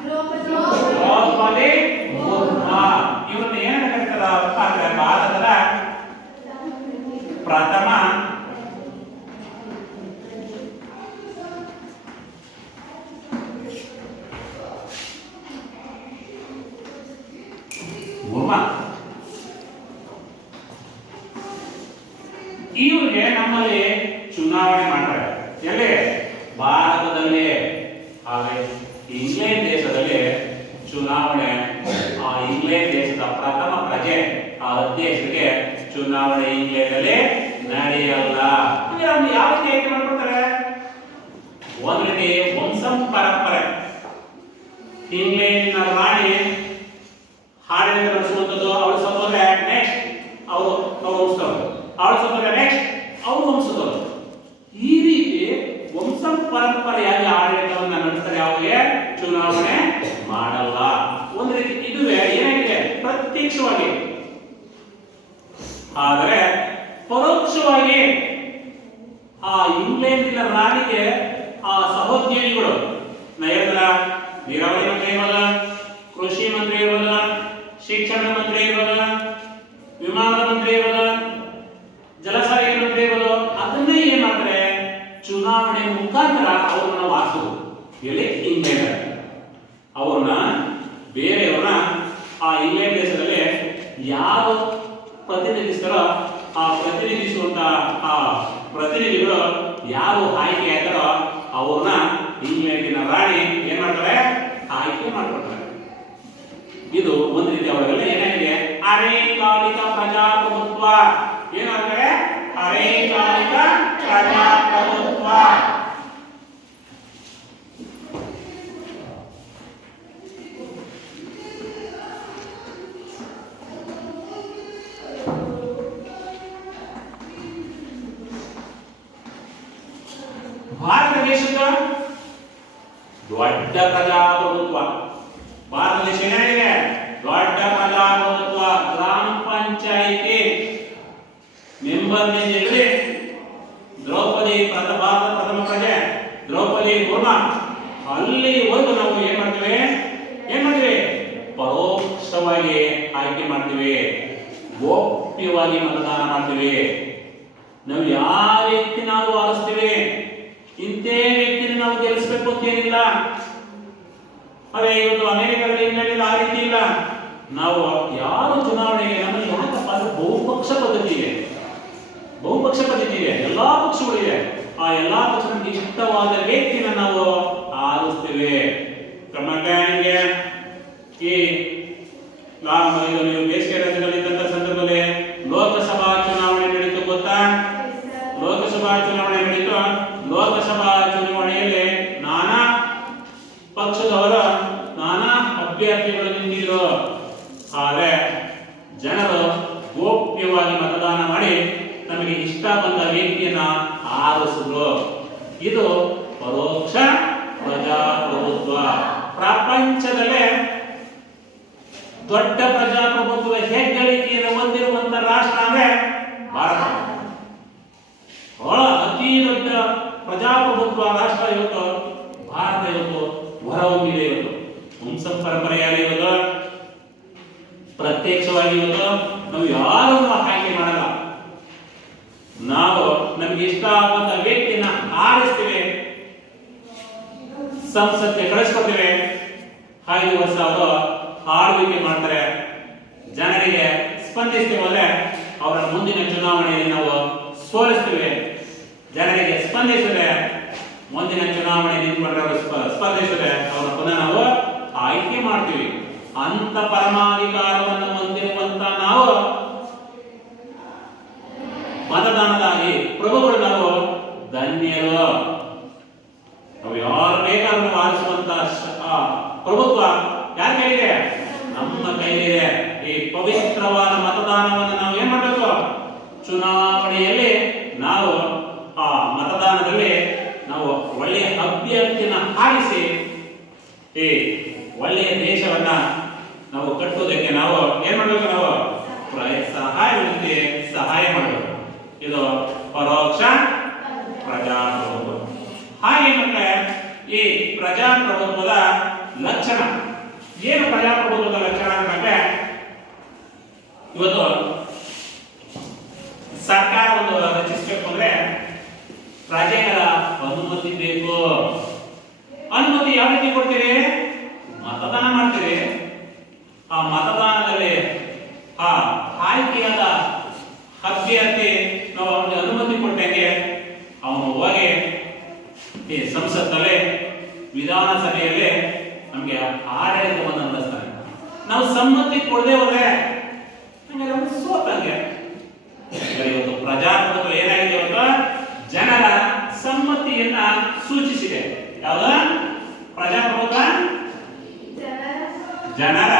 ದ್ರೌಪದಿ ಮುರ್ಮು. ಇವ್ರನ್ನ ಏನಂತ ಕರೀತಾರ? ಭಾರತದ ಪ್ರಥಮ ಮುರ್ಮು. ಇವ್ರಿಗೆ ನಮ್ಮಲ್ಲಿ ಚುನಾವಣೆ ಮಾಡ್ತಾರೆ. ಎಲ್ಲಿ? ಭಾರತದಲ್ಲಿ. ಹಾಗೆ ಇಂಗ್ಲೆಂಡ್ ದೇಶದಲ್ಲಿ ಚುನಾವಣೆ, ಆ ಇಂಗ್ಲೆಂಡ್ ದೇಶದ ಪ್ರಥಮ ಪ್ರಜೆ ಆ ಅಧ್ಯಕ್ಷರಿಗೆ ಚುನಾವಣೆ ಇಂಗ್ಲೆಂಡ್ ಅಲ್ಲಿ ನಡೆಯಲ್ಲ. ಅವ್ರು ಯಾವ ರೀತಿ ಆಯ್ಕೆ ಮಾಡ್ಕೊಳ್ತಾರೆ? ಒಂದ್ ರೀತಿ ವಂಶಂ ಪರಂಪರೆ. ಇಂಗ್ಲೆಂಡಿನ ರಾಣಿ ಹಾಡಿನ ನಡೆಸುವಂಥದ್ದು, ಅವಳು ಸತ್ತೋದ್ರೆ ನೆಕ್ಸ್ಟ್ ಅವರು ವಂಶದವರು, ಅವಳು ಸತ್ತೋದ್ರೆ ನೆಕ್ಸ್ಟ್ ಅವರು ವಂಶದವರು. ಈ ರೀತಿ ವಂಶ ಪರಂಪರೆಯಾಗಿ ಆಡಳಿತವನ್ನ ನಡೆಸ್ತಾರೆ. ಯಾವುದೇ ಚುನಾವಣೆ ಮಾಡಲ್ಲ. ಒಂದು ರೀತಿ ಇದುವೇ ಏನಾಗಿದೆ? ಪ್ರತ್ಯಕ್ಷವಾಗಿ. ಆದರೆ ಪರೋಕ್ಷವಾಗಿ ಆ ಇಂಗ್ಲೆಂಡಿನ ರಾಣಿಗೆ ಆ ಸಹೋದ್ಯೋಗಿಗಳು ನಯಂದ್ರ ನೀರಾವರಿ ಮಂತ್ರಿ ಇರ್ಬೋದು, ಕೃಷಿ ಮಂತ್ರಿ ಇರ್ಬೋದು, ಶಿಕ್ಷಣ ಮಂತ್ರಿ ಇರ್ಬೋದು, ವಿಮಾನದ ಮಂತ್ರಿ ಇರ್ಬೋದು, ಜಲಸಾರಿಗೆ ಮಂತ್ರಿ ಇರ್ಬೋದು, ಅದನ್ನೇ ಏನ್ ಮಾಡ್ತಾರೆ? ಚುನಾವಣೆ ಮುಖಾಂತರ ಅವ್ರನ್ನ ವಾರಿಸೋದು. ಎಲ್ಲಿ? ಇಂಗ್ಲೆಂಡ್. ಅವ್ರನ್ನ ಬೇರೆಯವ್ರನ್ನ ಆ ಇಂಗ್ಲೆಂಡ್ ದೇಶದಲ್ಲಿ ಯಾರು ಪ್ರತಿನಿಧಿಸ್ತಾರೋ ಆ ಪ್ರತಿನಿಧಿಸುವಂತ ಆ ಪ್ರತಿನಿಧಿಗಳು ಯಾರು ಆಯ್ಕೆ ಆಗ್ತಾರೋ ಅವ್ರನ್ನ ಇಂಗ್ಲೆಂಡಿನ ರಾಣಿ ಏನ್ ಮಾಡ್ತಾರೆ? ಆಯ್ಕೆ ಮಾಡ್ಕೊಳ್ತಾರೆ. ಇದು ಒಂದು ರೀತಿ ಅವರೆಲ್ಲ ಏನಾಗಿದೆ? ಅರೆಕಾಲಿಕ ಪ್ರಜಾಪ್ರಭುತ್ವ. ಏನಾದ್ರೆ ಅರೆಕಾಲಿಕ ಪ್ರಜಾಪ್ರಭುತ್ವ. ಭಾರತ ದೇಶದ ದೊಡ್ಡ ಪ್ರಜಾಪ್ರಭುತ್ವ. ಭಾರತ ದೇಶ ಏನಾಗಿದೆ? ದೊಡ್ಡ ಪ್ರಜಾಪ್ರಭುತ್ವ. ಗ್ರಾಮ ಪಂಚಾಯಿತಿ ಮೆಂಬರ್ ನಿಂದ ದ್ರೌಪದಿ ಭಾರತ ಪ್ರಥಮ ಪ್ರಜೆ ದ್ರೌಪದಿ ಮುರ್ಮು ಅಲ್ಲಿವರೆಗೂ ನಾವು ಏನ್ ಮಾಡ್ತೀವಿ? ಪರೋಕ್ಷವಾಗಿ ಆಯ್ಕೆ ಮಾಡ್ತೀವಿ, ಗೋಪ್ಯವಾಗಿ ಮತದಾನ ಮಾಡ್ತೀವಿ. ನಾವು ಯಾವ ವ್ಯಕ್ತಿ ನಾವು ಆರಿಸ್ತೀವಿ, ಇಂಥೇ ವ್ಯಕ್ತಿನ ನಾವು ಗೆಲ್ಲಿಸಬೇಕು ಅಂತ ಏನಿಲ್ಲ. ಅದೇ ಇವತ್ತು ಅಮೆರಿಕದಲ್ಲಿ ಇಂಗ್ಲೆಂಡ್ ಆ ರೀತಿ ಇಲ್ಲ. ನಾವು ಯಾರು ಚುನಾವಣೆಗೆ ನಮ್ಮಲ್ಲಿ ಯಾಕಪ್ಪ ಅಂದ್ರೆ ಬಹುಪಕ್ಷ ಪದ್ಧತಿ ಇದೆ. ಎಲ್ಲಾ ಪಕ್ಷಗಳಿವೆ. ಆ ಎಲ್ಲಾ ಪಕ್ಷ ನಮ್ಗೆ ಇಷ್ಟವಾದ ವ್ಯಕ್ತಿನ ನಾವು ಆರಿಸ್ತೀವಿ. ಕ್ರಮಕ್ಕೆ ಈ ನೀವು ಬೇಸಿಗೆ ರಜೆಗಳಲ್ಲಿ ಇದ್ದಂತ ಸಂದರ್ಭದಲ್ಲಿ ಲೋಕಸಭಾ ಚುನಾವಣೆ ನಡೀತು ಗೊತ್ತಾ? ಲೋಕಸಭಾ ಚುನಾವಣೆ ನಡೀತು. ಲೋಕಸಭಾ ಚುನಾವಣೆಯಲ್ಲಿ ನಾನಾ ಪಕ್ಷದವರ ನಾನಾ ಅಭ್ಯರ್ಥಿಗಳು ನಿಂತಿದ್ರು. ಆದರೆ ಜನರು ಗೋಪ್ಯವಾಗಿ ಮತದಾನ ಮಾಡಿ ನಮಗೆ ಇಷ್ಟ ಬಂದ ವ್ಯಕ್ತಿಯನ್ನ ಆರಿಸಿದ್ರು. ಇದು ಪರೋಕ್ಷ ಪ್ರಜಾಪ್ರಭುತ್ವ. ಪ್ರಪಂಚದಲ್ಲೇ ದೊಡ್ಡ ಪ್ರಜಾಪ್ರಭುತ್ವ ಹೆಗ್ಗಳಿಕೆಯನ್ನು ಹೊಂದಿರುವಂತ ರಾಷ್ಟ್ರ ಅಂದ್ರೆ ಭಾರತ. ಅತಿ ದೊಡ್ಡ ಪ್ರಜಾಪ್ರಭುತ್ವ ರಾಷ್ಟ್ರ ಇವತ್ತು ಭಾರತ ಇವತ್ತು ಹೊರಹೊಮ್ಮಿದೆ. ಇವತ್ತು ವಂಶ ಪರಂಪರೆಯಾಗಿ ಇವತ್ತು ಪ್ರತ್ಯಕ್ಷವಾಗಿ ಇವತ್ತು ನಾವು ಯಾರನ್ನು ಆಯ್ಕೆ ಮಾಡಲ್ಲ. ನಾವು ನಮ್ಗೆ ಇಷ್ಟ ಆಗುವಂತ ವ್ಯಕ್ತಿನ ಆರಿಸ್ತೀವಿ, ಸಂಸತ್ಗೆ ಕಳಿಸ್ಕೊಡ್ತೀವಿ. 5 ವರ್ಷ ಅವರು ಆಳ್ವಿಕೆ ಮಾಡ್ತಾರೆ. ಜನರಿಗೆ ಸ್ಪಂದಿಸ್ತೀವಿ ಅಂದ್ರೆ ಅವರ ಮುಂದಿನ ಚುನಾವಣೆಯಲ್ಲಿ ನಾವು ಸೋಲಿಸ್ತೀವಿ. ಜನರಿಗೆ ಸ್ಪಂದಿಸಿದ್ರೆ ಮುಂದಿನ ಚುನಾವಣೆ ನಿಂತ್ಕೊಂಡ್ರೆ ಅವರು ಸ್ಪರ್ಧಿಸಿದ್ರೆ ಅವರ ಪುನಃ ನಾವು ಆಯ್ಕೆ ಮಾಡ್ತೀವಿ. ಅಂತ ಪರಮಾಧಿಕಾರವನ್ನು ಹೊಂದಿರುವಂತ ನಾವು ಮತದಾನದಾಗಿ ಪ್ರಭುಗಳು ನಾವು ಧನ್ಯರು. ನಾವು ಯಾರು ಬೇಕಾದ್ರೂ ಆರಿಸುವಂತ ಪ್ರಭುತ್ವ ಯಾರ ಕೈಲಿದೆ? ನಮ್ಮ ಕೈಲಿದೆ. ಈ ಪವಿತ್ರವಾದ ಮತದಾನವನ್ನು ನಾವು ಏನ್ ಮಾಡಬೇಕು? ಚುನಾವಣೆಯಲ್ಲಿ ನಾವು ಆ ಮತದಾನದಲ್ಲಿ ನಾವು ಒಳ್ಳೆಯ ಅಭ್ಯರ್ಥಿನ ಆರಿಸಿ ಈ ಒಳ್ಳೆಯ ದೇಶವನ್ನ ನಾವು ಕಟ್ಟುವುದಕ್ಕೆ ನಾವು ಏನ್ ಮಾಡಬೇಕು? ನಾವು ಸಹಾಯ ಮಾಡಬೇಕು. ಇದು ಪರೋಕ್ಷ ಪ್ರಜಾಪ್ರಭುತ್ವ. ಹಾಗೆ ಮತ್ತೆ ಈ ಪ್ರಜಾಪ್ರಭುತ್ವದ ಲಕ್ಷಣ ಏನು? ಪ್ರಜಾಪ್ರಭುತ್ವದ ಲಕ್ಷಣ ಅಂದ್ರೆ ಇವತ್ತು ಸರ್ಕಾರ ಒಂದು ರಚಿಸಬೇಕು ಅಂದ್ರೆ ಪ್ರಜೆಗಳ ಅನುಮತಿ ಬೇಕು. ಅನುಮತಿ ಯಾವ ರೀತಿ ಕೊಡ್ತೀರಿ? ಮತದಾನ ಮಾಡ್ತೀರಿ. ಆ ಮತದಾನದಲ್ಲಿ ಆ ಆಯ್ಕೆಯಾದ ಅಭ್ಯರ್ಥಿ ನಾವು ಅವನಿಗೆ ಅನುಮತಿ ಕೊಟ್ಟಂಗೆ ಅವನು ಹೋಗಿ ಈ ಸಂಸತ್ತಲ್ಲಿ ವಿಧಾನಸಭೆಯಲ್ಲಿ ನಮಗೆ ಆಡಳಿತವನ್ನು ನಡೆಸ್ತಾನೆ. ನಾವು ಸಮ್ಮತಿ ಕೊಡದೆ ಹೋದ್ರೆ ನಮಗೆ ಸೋತಂಗೆ. ಇವತ್ತು ಪ್ರಜಾಪ್ರಭುತ್ವ ಏನಾಗಿದೆ? ಇವತ್ತು ಜನರ ಸಮ್ಮತಿಯನ್ನ ಸೂಚಿಸಿದೆ. ಯಾವ್ದು ಪ್ರಜಾಪ್ರಭುತ್ವ? ಜನರ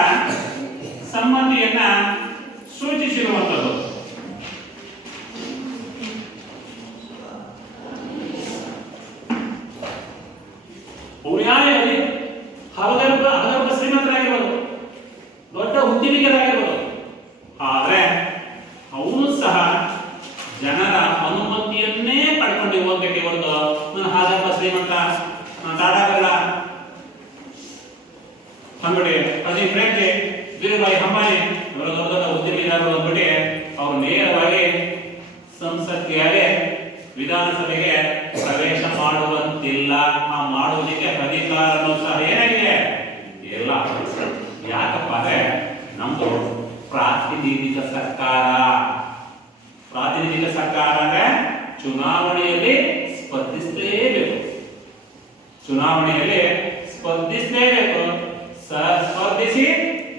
ಸಮ್ಮತಿಯನ್ನ ಸೂಚಿಸಿರುವಂತದ್ದು. ಹಗರ್ಭ ಶ್ರೀಮಂತರಾಗಿರ್ಬೋದು, ದೊಡ್ಡ ಉದ್ಯಮಿಗಳಾಗಿರ್ಬೋದು, ಆದ್ರೆ ಅವನು ಸಹ ಜನರ ಅನುಮತಿಯನ್ನೇ ಪಡ್ಕೊಂಡು ಹೋಗ್ಬೇಕು. ಹೊರತು ನಾನು ಹಗರ್ಭ ಶ್ರೀಮಂತ ದಾದಾಗಲ್ಲ ಅಂದ್ಬಿಟ್ಟು ಅಜಿತ್ ಪ್ರೇಮ್ಜಿ, ಧೀರುಭಾಯಿ ಅಂಬಾನಿ ಇವರ ದೊಡ್ಡ ದೊಡ್ಡ ಉದ್ಯಮಿದಾರರು ಅಂದ್ಬಿಟ್ಟು ಅವರು ನೇರವಾಗಿ ಸಂಸತ್ತಿಗೆ ವಿಧಾನಸಭೆಗೆ ಪ್ರವೇಶ ಮಾಡುವಂತಿಲ್ಲ. ಆ ಮಾಡುವುದಕ್ಕೆ ಅಧಿಕಾರನೂ ಸಹ ಏನಾಗಿದೆ? ಇಲ್ಲ. ಯಾಕಪ್ಪ ಅಂದ್ರೆ ನಮ್ದು ಪ್ರಾತಿನಿಧಿಕ ಸರ್ಕಾರ. ಪ್ರಾತಿನಿಧಿಕ ಸರ್ಕಾರ ಅಂದ್ರೆ ಚುನಾವಣೆಯಲ್ಲಿ ಸ್ಪರ್ಧಿಸಲೇಬೇಕು. ಚುನಾವಣೆಯಲ್ಲಿ ಸ್ಪರ್ಧಿಸಲೇಬೇಕು. ಸ್ಪರ್ಧಿಸಿ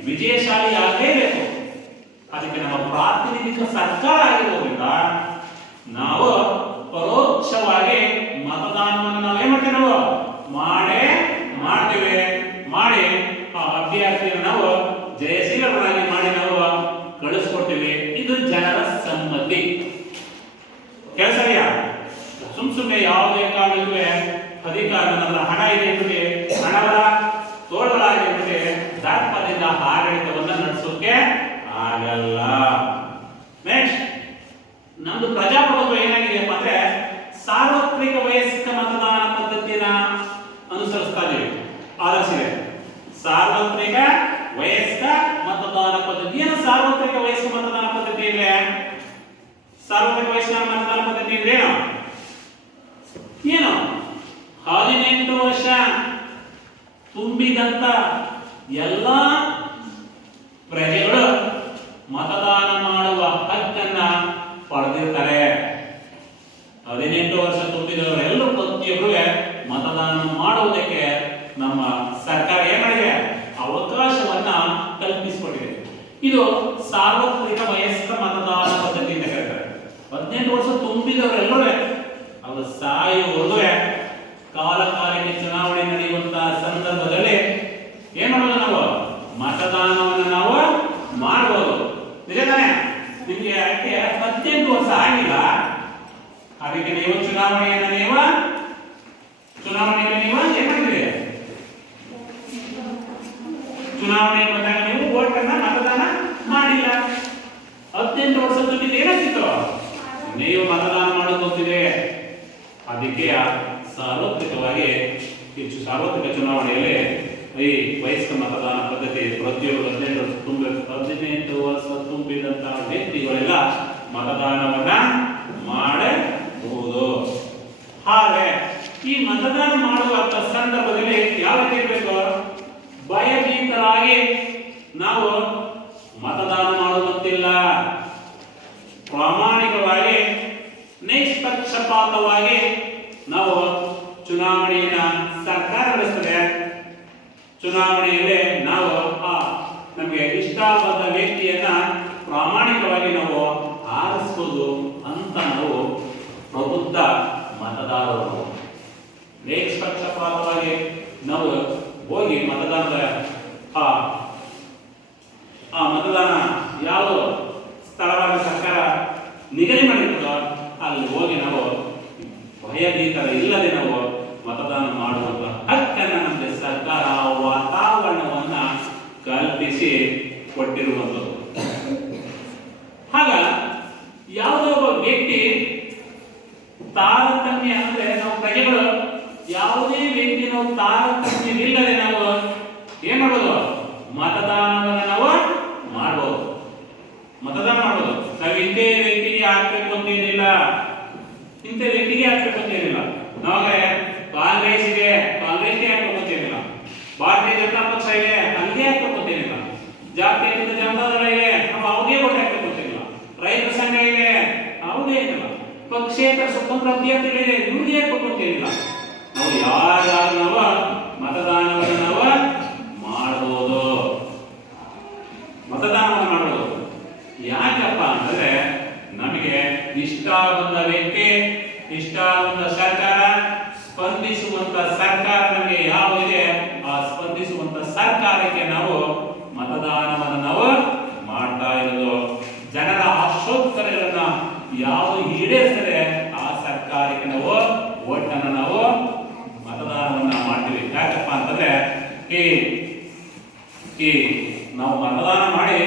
ವಿಜಯಶಾಲಿ ಆಗಲೇಬೇಕು. ಅದಕ್ಕೆ ನಮ್ಮ ಪ್ರಾತಿನಿಧಿಕ ಸರ್ಕಾರ ಆಗಿರೋದ್ರಿಂದ ನಾವು ಪರೋಕ್ಷವಾಗಿ ಮತದಾನವನ್ನು ನಾವು ಏನ್ ಮಾಡ್ತೀವಿ? ನಾವು ಮಾಡ್ತೀವಿ. ಮಾಡಿ ಆ ಅಭ್ಯರ್ಥಿಯನ್ನು ನಾವು ಜಯಶೀಲರಾಗಿ ಮಾಡಿ ನಾವು ಕಳಿಸ್ಕೊಡ್ತೀವಿ. ಇದು ಜನರ ಸಮ್ಮತಿ. ಕೆಲಸ ಸುಮ್ಮನೆ ಯಾವುದೇ ಕಾರಣಕ್ಕೂ ಅಧಿಕಾರ ನನ್ನ ಹಣ ಇದೆ ಅಂದ್ಬಿಟ್ಟು ಹಣವರ ತೋಳಲಾಗಿ ಅಂದ್ಬಿಟ್ಟು ದರ್ಪದಿಂದ ಆಡಳಿತವನ್ನ ನಡೆಸೋಕೆ ಆಗಲ್ಲ. ನೆಕ್ಸ್ಟ್ ನಮ್ದು ಪ್ರಜಾಪ್ರಭುತ್ವ ಏನಾಗಿದೆಯಪ್ಪ ಅಂದ್ರೆ ಸಾರ್ವತ್ರಿಕ ವಯಸ್ಕ ಮತದಾನ ಪದ್ಧತಿಯನ್ನ ಅನುಸರಿಸ್ತಾ ಇದೀವಿ. ಆದರ್ಶಿದೆ ಸಾರ್ವತ್ರಿಕ ವಯಸ್ಕ ಮತದಾನ ಪದ್ಧತಿ. ಏನು ಸಾರ್ವತ್ರಿಕ ವಯಸ್ಕ ಮತದಾನ ಪದ್ಧತಿ ಇದೆ? ಸಾರ್ವತ್ರಿಕ ವಯಸ್ಕ ಮತದಾನ ಪದ್ಧತಿ ಅಂದ್ರೆ ಏನು? 18 ವರ್ಷ ತುಂಬಿದಂತ ಎಲ್ಲ ಪ್ರಜೆಗಳು ಮತದಾನ ಮಾಡುವ ಹಕ್ಕನ್ನ ಪಡೆದಿರ್ತಾರೆ. 18 ವರ್ಷ ತುಂಬಿದವರೆಲ್ಲರೂ ಪ್ರತಿಯೊಬ್ಬರು ಮತದಾನ ಮಾಡುವುದಕ್ಕೆ ನಮ್ಮ ಸರ್ಕಾರ ಏನ್ ಮಾಡಿದೆ? ಅವಕಾಶವನ್ನ ಕಲ್ಪಿಸಿಕೊಟ್ಟಿದೆ. ಇದು ಸಾರ್ವತ್ರಿಕ ವಯಸ್ಕ ಮತದಾನ ಪದ್ಧತಿ ಅಂತ ಕರೀತಾರೆ. 18 ವರ್ಷ ತುಂಬಿದವರೆಲ್ಲರೂ ಅವರು ಸಾಯುವವರೆಗೂ ಕಾಲಕಾಲಕ್ಕೆ ಚುನಾವಣೆ ನಡೆಯುವಂತಹ ಸಂದರ್ಭದಲ್ಲಿ ಏನ್ ಮಾಡೋದು? ನಾವು ಮತದಾನವನ್ನು ನಾವು ಮಾಡಬಹುದು. ನಿಜ ತಾನೇ? ನಿಮಗೆ 18 ವರ್ಷ ಆಗಿಲ್ಲ, ಅದಕ್ಕೆ ನೀವು ಚುನಾವಣೆಯಲ್ಲಿ ನೀವು ಏನ್ ಮಾಡಿದ್ರಿ? ಚುನಾವಣೆ ಬಂದಾಗ ನೀವು ವೋಟ್ ಅನ್ನ ಮತದಾನ ಮಾಡಿಲ್ಲ. 18 ವರ್ಷ ತುಂಬಿದ ಏನಾಗ್ತಿತ್ತು? ನೀವು ಮತದಾನ ಮಾಡೋದು ಗೊತ್ತಿದೆ. ಅದಕ್ಕೆ ಸಾರ್ವತ್ರಿಕವಾಗಿ ಸಾರ್ವತ್ರಿಕ ಚುನಾವಣೆಯಲ್ಲಿ ಈ ವಯಸ್ಕ ಮತದಾನ ಪದ್ಧತಿ ಪ್ರತಿಯೊಬ್ಬರು 18 ವರ್ಷ ತುಂಬಿದಂತಹ ವ್ಯಕ್ತಿಗಳೆಲ್ಲ ಮತದಾನವನ್ನ ಮಾಡಬಹುದು. ಹಾಗೆ ಈ ಮತದಾನ ಮಾಡುವಂತ ಸಂದರ್ಭದಲ್ಲಿ ಯಾವ ರೀತಿ ಇರಬೇಕು? ಭಯಭೀತರಾಗಿ ನಾವು ಮತದಾನ ಮಾಡುವಂತಿಲ್ಲ. ಪ್ರಾಮಾಣಿಕವಾಗಿ ನಿಷ್ಪಕ್ಷಪಾತವಾಗಿ ನಾವು ಚುನಾವಣೆಯನ್ನ ಸರ್ಕಾರ ನಡೆಸ್ತದೆ. ಚುನಾವಣೆಯಲ್ಲಿ ನಾವು ನಮಗೆ ಇಷ್ಟವಾದ ವ್ಯಕ್ತಿಯನ್ನ ಪ್ರಾಮಾಣಿಕವಾಗಿ ನಾವು ಆರಿಸಬಹುದು ಅಂತ ನಾವು ಪ್ರಬುದ್ಧ ಮತದಾರರು. ನಿಷ್ಪಕ್ಷಪಾತವಾಗಿ ನಾವು ಹೋಗಿ ಮತದಾನದ ಮತದಾನ ಯಾವ ಸ್ಥಳವಾಗಿ ಸರ್ಕಾರ ನಿಗದಿ ಮಾಡಿರ್ತದೋ ಅಲ್ಲಿ ಹೋಗಿ ನಾವು ಭಯಭೀತರ ಇಲ್ಲದೆ ನಾವು ಮತದಾನ ಮಾಡುವಂತ ಹಕ್ಕನ್ನು ನಮಗೆ ಸರ್ಕಾರ ವಾತಾವರಣವನ್ನ ಕಲ್ಪಿಸಿ ಕೊಟ್ಟಿರುವಂಥದ್ದು. ಆಗ ಯಾವುದೋ ಒಬ್ಬ ವ್ಯಕ್ತಿ ತಾರತಮ್ಯ ಅಂದ್ರೆ ನಾವು ಪ್ರಜೆಗಳು ಯಾವುದೇ ವ್ಯಕ್ತಿ ನಾವು ತಾರತಮ್ಯವಿಲ್ಲದೆ ನಾವು ಏನ್ ಮಾಡ್ಬೋದು, ಮತದಾನವನ್ನು ನಾವು ಮಾಡ್ಬೋದು, ಮತದಾನ ಮಾಡ್ಬೋದು. ನಾವು ಇಂಥ ವ್ಯಕ್ತಿಗೆ ಹಾಕ್ಬೇಕು ಅಂತ ಏನಿಲ್ಲ, ಇಂಥ ವ್ಯಕ್ತಿಗೆ ಹಾಕ್ಬೇಕು ಅಂತ ಏನಿಲ್ಲ. ನಾವೇ ಕಾಂಗ್ರೆಸ್ಗೆ ಹಾಕ್ಬೇಕು ಅಂತ ಏನಿಲ್ಲ, ಭಾರತೀಯ ಜನತಾ ಪಕ್ಷ ಇದೆ ಅಲ್ಲಿಗೆ ಹಾಕ್ಬೇಕು ಅಂತ ಏನಿಲ್ಲ, ಜಾತ್ಯತೀತ ಜನತಾದಳ ಇದೆ ನಾವು ಯಾವುದೇ ಓಟ್ ಹಾಕ್ಬೇಕು ಅಂತ ಏನಿಲ್ಲ, ರೈತ ಸಂಘ ಇದೆ ಯಾವುದೇ ಏನಿಲ್ಲ, ಪಕ್ಷೇತರ ಸ್ವತಂತ್ರ ಅಭ್ಯರ್ಥಿಗಳಿದೆ ಇವ್ರಿಗೆ ಹಾಕ್ಬೇಕು ಅಂತ ಏನಿಲ್ಲ. ನಾವು ಯಾರು ನಾವು ಮತದಾನವನ್ನು ನಾವು ಮಾಡಬಹುದು, ಮತದಾನವನ್ನು ಮಾಡಬಹುದು. ಯಾಕಪ್ಪ ಅಂದ್ರೆ ನಮಗೆ ಇಷ್ಟ ಬಂದ ವ್ಯಕ್ತಿ, ಇಷ್ಟ ಬಂದ ಸರ್ಕಾರ, ಸ್ಪಂದಿಸುವಂತ ಸರ್ಕಾರ ನಮಗೆ ಯಾವುದಿದೆ ಆ ಸ್ಪಂದಿಸುವಂತ ಸರ್ಕಾರಕ್ಕೆ ನಾವು ಮತದಾನವನ್ನು ನಾವು ಮಾಡ್ತಾ ಇರೋದು. ಜನರ ಆಶೋತ್ತರಗಳನ್ನ ಯಾವುದು ಈಡೇರಿಸ್ತದೆ ಆ ಸರ್ಕಾರಕ್ಕೆ ನಾವು ಓಟನ್ನು ನಾವು ಮತದಾನವನ್ನ ಮಾಡ್ತೀವಿ. ಯಾಕಪ್ಪ ಅಂತಂದ್ರೆ ಈ ನಾವು ಮತದಾನ ಮಾಡಿ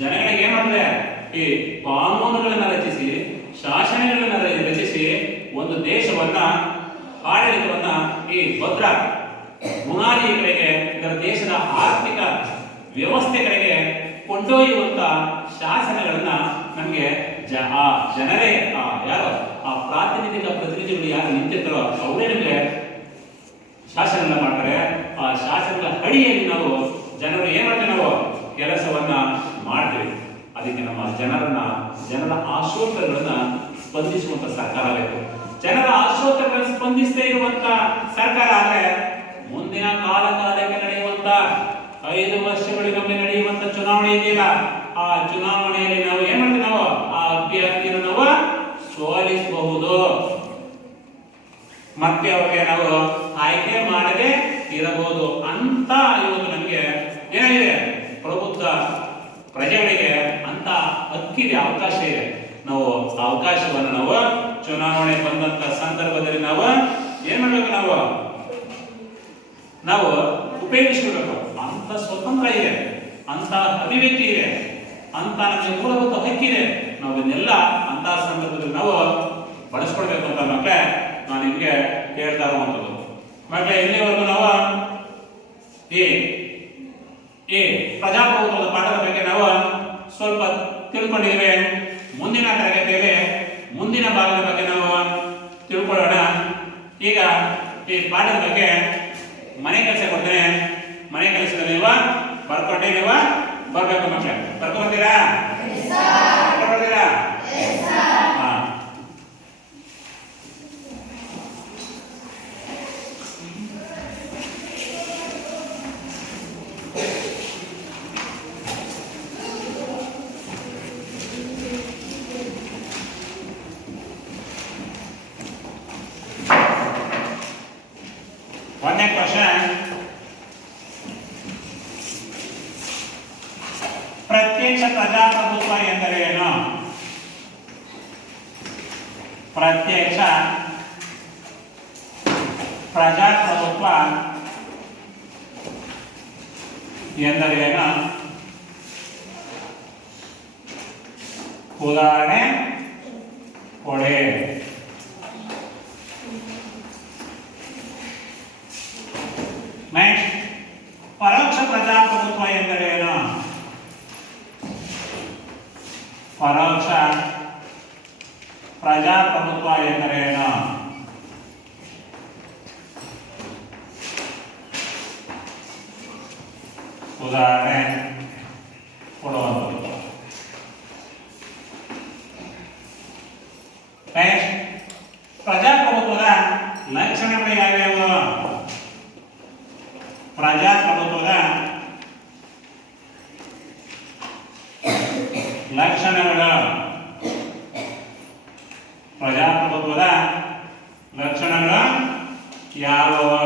ಜನಗಳಿಗೆ ಏನ್ ಮಾಡಿದ್ರೆ ಈ ಕಾನೂನುಗಳನ್ನ ರಚಿಸಿ, ಶಾಸನಗಳನ್ನ ರಚಿಸಿ ಒಂದು ದೇಶವನ್ನ, ಆಡಳಿತವನ್ನ ಈ ಭದ್ರ ಬುನಾದಿಗಳಿಗೆ, ಇದರ ದೇಶದ ಆರ್ಥಿಕ ವ್ಯವಸ್ಥೆಗಳಿಗೆ ಕೊಂಡೊಯ್ಯುವಂತ ಶಾಸನಗಳನ್ನ ನಮಗೆ ಜನರೇ ಯಾರು ಆ ಪ್ರಾತಿನಿಧಿಕ ಪ್ರತಿನಿಧಿಗಳು ಯಾರು ನಿಂತಿರ್ತಾರೋ ಅವರೇ ನಮಗೆ ಶಾಸನ ಮಾಡ್ತಾರೆ. ಆ ಶಾಸನಗಳ ಅಡಿಯಲ್ಲಿ ನಾವು ಜನರು ಏನ್ ಮಾಡ್ತೀವಿ, ನಾವು ಕೆಲಸವನ್ನ ಮಾಡ್ತೀವಿ. ಅದಕ್ಕೆ ನಮ್ಮ ಜನರ ಆಶೋತ್ತರಗಳನ್ನ ಸ್ಪಂದಿಸುವಂತ ಸರ್ಕಾರ ಬೇಕು. ಜನರ ಆಶೋತ್ತರಗಳನ್ನು ಸ್ಪಂದಿಸದೇ ಇರುವಂತ ಸರ್ಕಾರ ಆದ್ರೆ ಮುಂದಿನ ಕಾಲಕ್ಕೆ ನಡೆಯುವಂತ 5 ವರ್ಷಗಳಿಗೊಮ್ಮೆ ನಡೆಯುವಂತ ಚುನಾವಣೆ ಇದೆಯಲ್ಲ, ಆ ಚುನಾವಣೆಯಲ್ಲಿ ನಾವು ಏನ್ ಮಾಡ್ತೀವಿ, ನಾವು ಆ ಅಭ್ಯರ್ಥಿಯನ್ನು ನಾವು ಸೋಲಿಸಬಹುದು, ಮತ್ತೆ ಅವರಿಗೆ ನಾವು ಆಯ್ಕೆ ಮಾಡದೆ ಇರಬಹುದು ಅಂತ ಇವತ್ತು ನಮಗೆ ಏನಾಗಿದೆ, ಪ್ರಬುದ್ಧ ಪ್ರಜೆಗಳಿಗೆ ಅಂತ ಹಕ್ಕಿದೆ, ಅವಕಾಶ ಇದೆ. ನಾವು ಅವಕಾಶವನ್ನು ನಾವು ಚುನಾವಣೆ ಬಂದಂತ ಸಂದರ್ಭದಲ್ಲಿ ನಾವು ಏನ್ ಮಾಡ್ಬೇಕು, ನಾವು ಉಪಯೋಗಿಸ್ಕೊಳ್ಬೇಕು. ಅಂತ ಸ್ವತಂತ್ರ ಇದೆ, ಅಂತ ಅಭಿವ್ಯಕ್ತಿ ಇದೆ, ಅಂತ ನಮಗೆ ಮೂಲಭೂತ ಹಕ್ಕಿದೆ. ನಾವು ಇದನ್ನೆಲ್ಲ ಅಂತ ಸಂದರ್ಭದಲ್ಲಿ ನಾವು ಬಳಸ್ಕೊಳ್ಬೇಕು ಅಂತ ಮಕ್ಕಳೇ ನಾನು ನಿಮ್ಗೆ ಹೇಳ್ತಾ ಇರುವಂಥದ್ದು. ಮಕ್ಕಳೇ ಇಲ್ಲಿವರೆಗೂ ನಾವು ಈ ಪ್ರಜಾಪ್ರಭುತ್ವದ ಪಾಠದ ಬಗ್ಗೆ ನಾವು ಸ್ವಲ್ಪ ತಿಳ್ಕೊಂಡಿದ್ದೇವೆ. ಮುಂದಿನ ತರಗತಿಯಲ್ಲಿ ಮುಂದಿನ ಭಾಗದ ಬಗ್ಗೆ ನಾವು ತಿಳ್ಕೊಳ್ಳೋಣ. ಈಗ ಈ ಪಾಠದ ಬಗ್ಗೆ ಮನೆ ಕೆಲಸ ಕೊಡ್ತೇನೆ. ಮನೆ ಕೆಲಸದಲ್ಲಿ ನೀವು ಬರ್ಕೊಂಡೆ, ನೀವು ಬರ್ಬೇಕು ಮಕ್ಕಳೇ. ಬರ್ಕೊಂಡ್ಬರ್ತೀರಾ? ಬರ್ಕೊಂಡ್ಬರ್ತೀರಾ? ಹಾ. ಒಂದನೇ ಕ್ವಶನ್, ಪ್ರತ್ಯಕ್ಷ ಪ್ರಜಾಪ್ರಭುತ್ವ ಎಂದರೇನು? ಪ್ರತ್ಯಕ್ಷ ಪ್ರಜಾಪ್ರಭುತ್ವ ಎಂದರೇನು? ಉದಾಹರಣೆ ಕೊಡಿ. ನೆಕ್ಸ್ಟ್, ಪರೋಕ್ಷ ಪ್ರಜಾಪ್ರಭುತ್ವ ಎಂದರೇನು? ಪರೋಕ್ಷ ಪ್ರಜಾಪ್ರಭುತ್ವ ಎಂದರೇನು? ಉದಾಹರಣೆ ಕೊಡುವಂಥದ್ದು. ನೆಕ್ಸ್ಟ್, ಪ್ರಜಾಪ್ರಭುತ್ವದ ಲಕ್ಷಣಗಳು ಯಾವ್ಯಾವು? ಪ್ರಜಾಪ್ರಭುತ್ವದ ಲಕ್ಷಣಗಳು, ಪ್ರಜಾಪ್ರಭುತ್ವದ ಲಕ್ಷಣಗಳು ಯಾವುವು?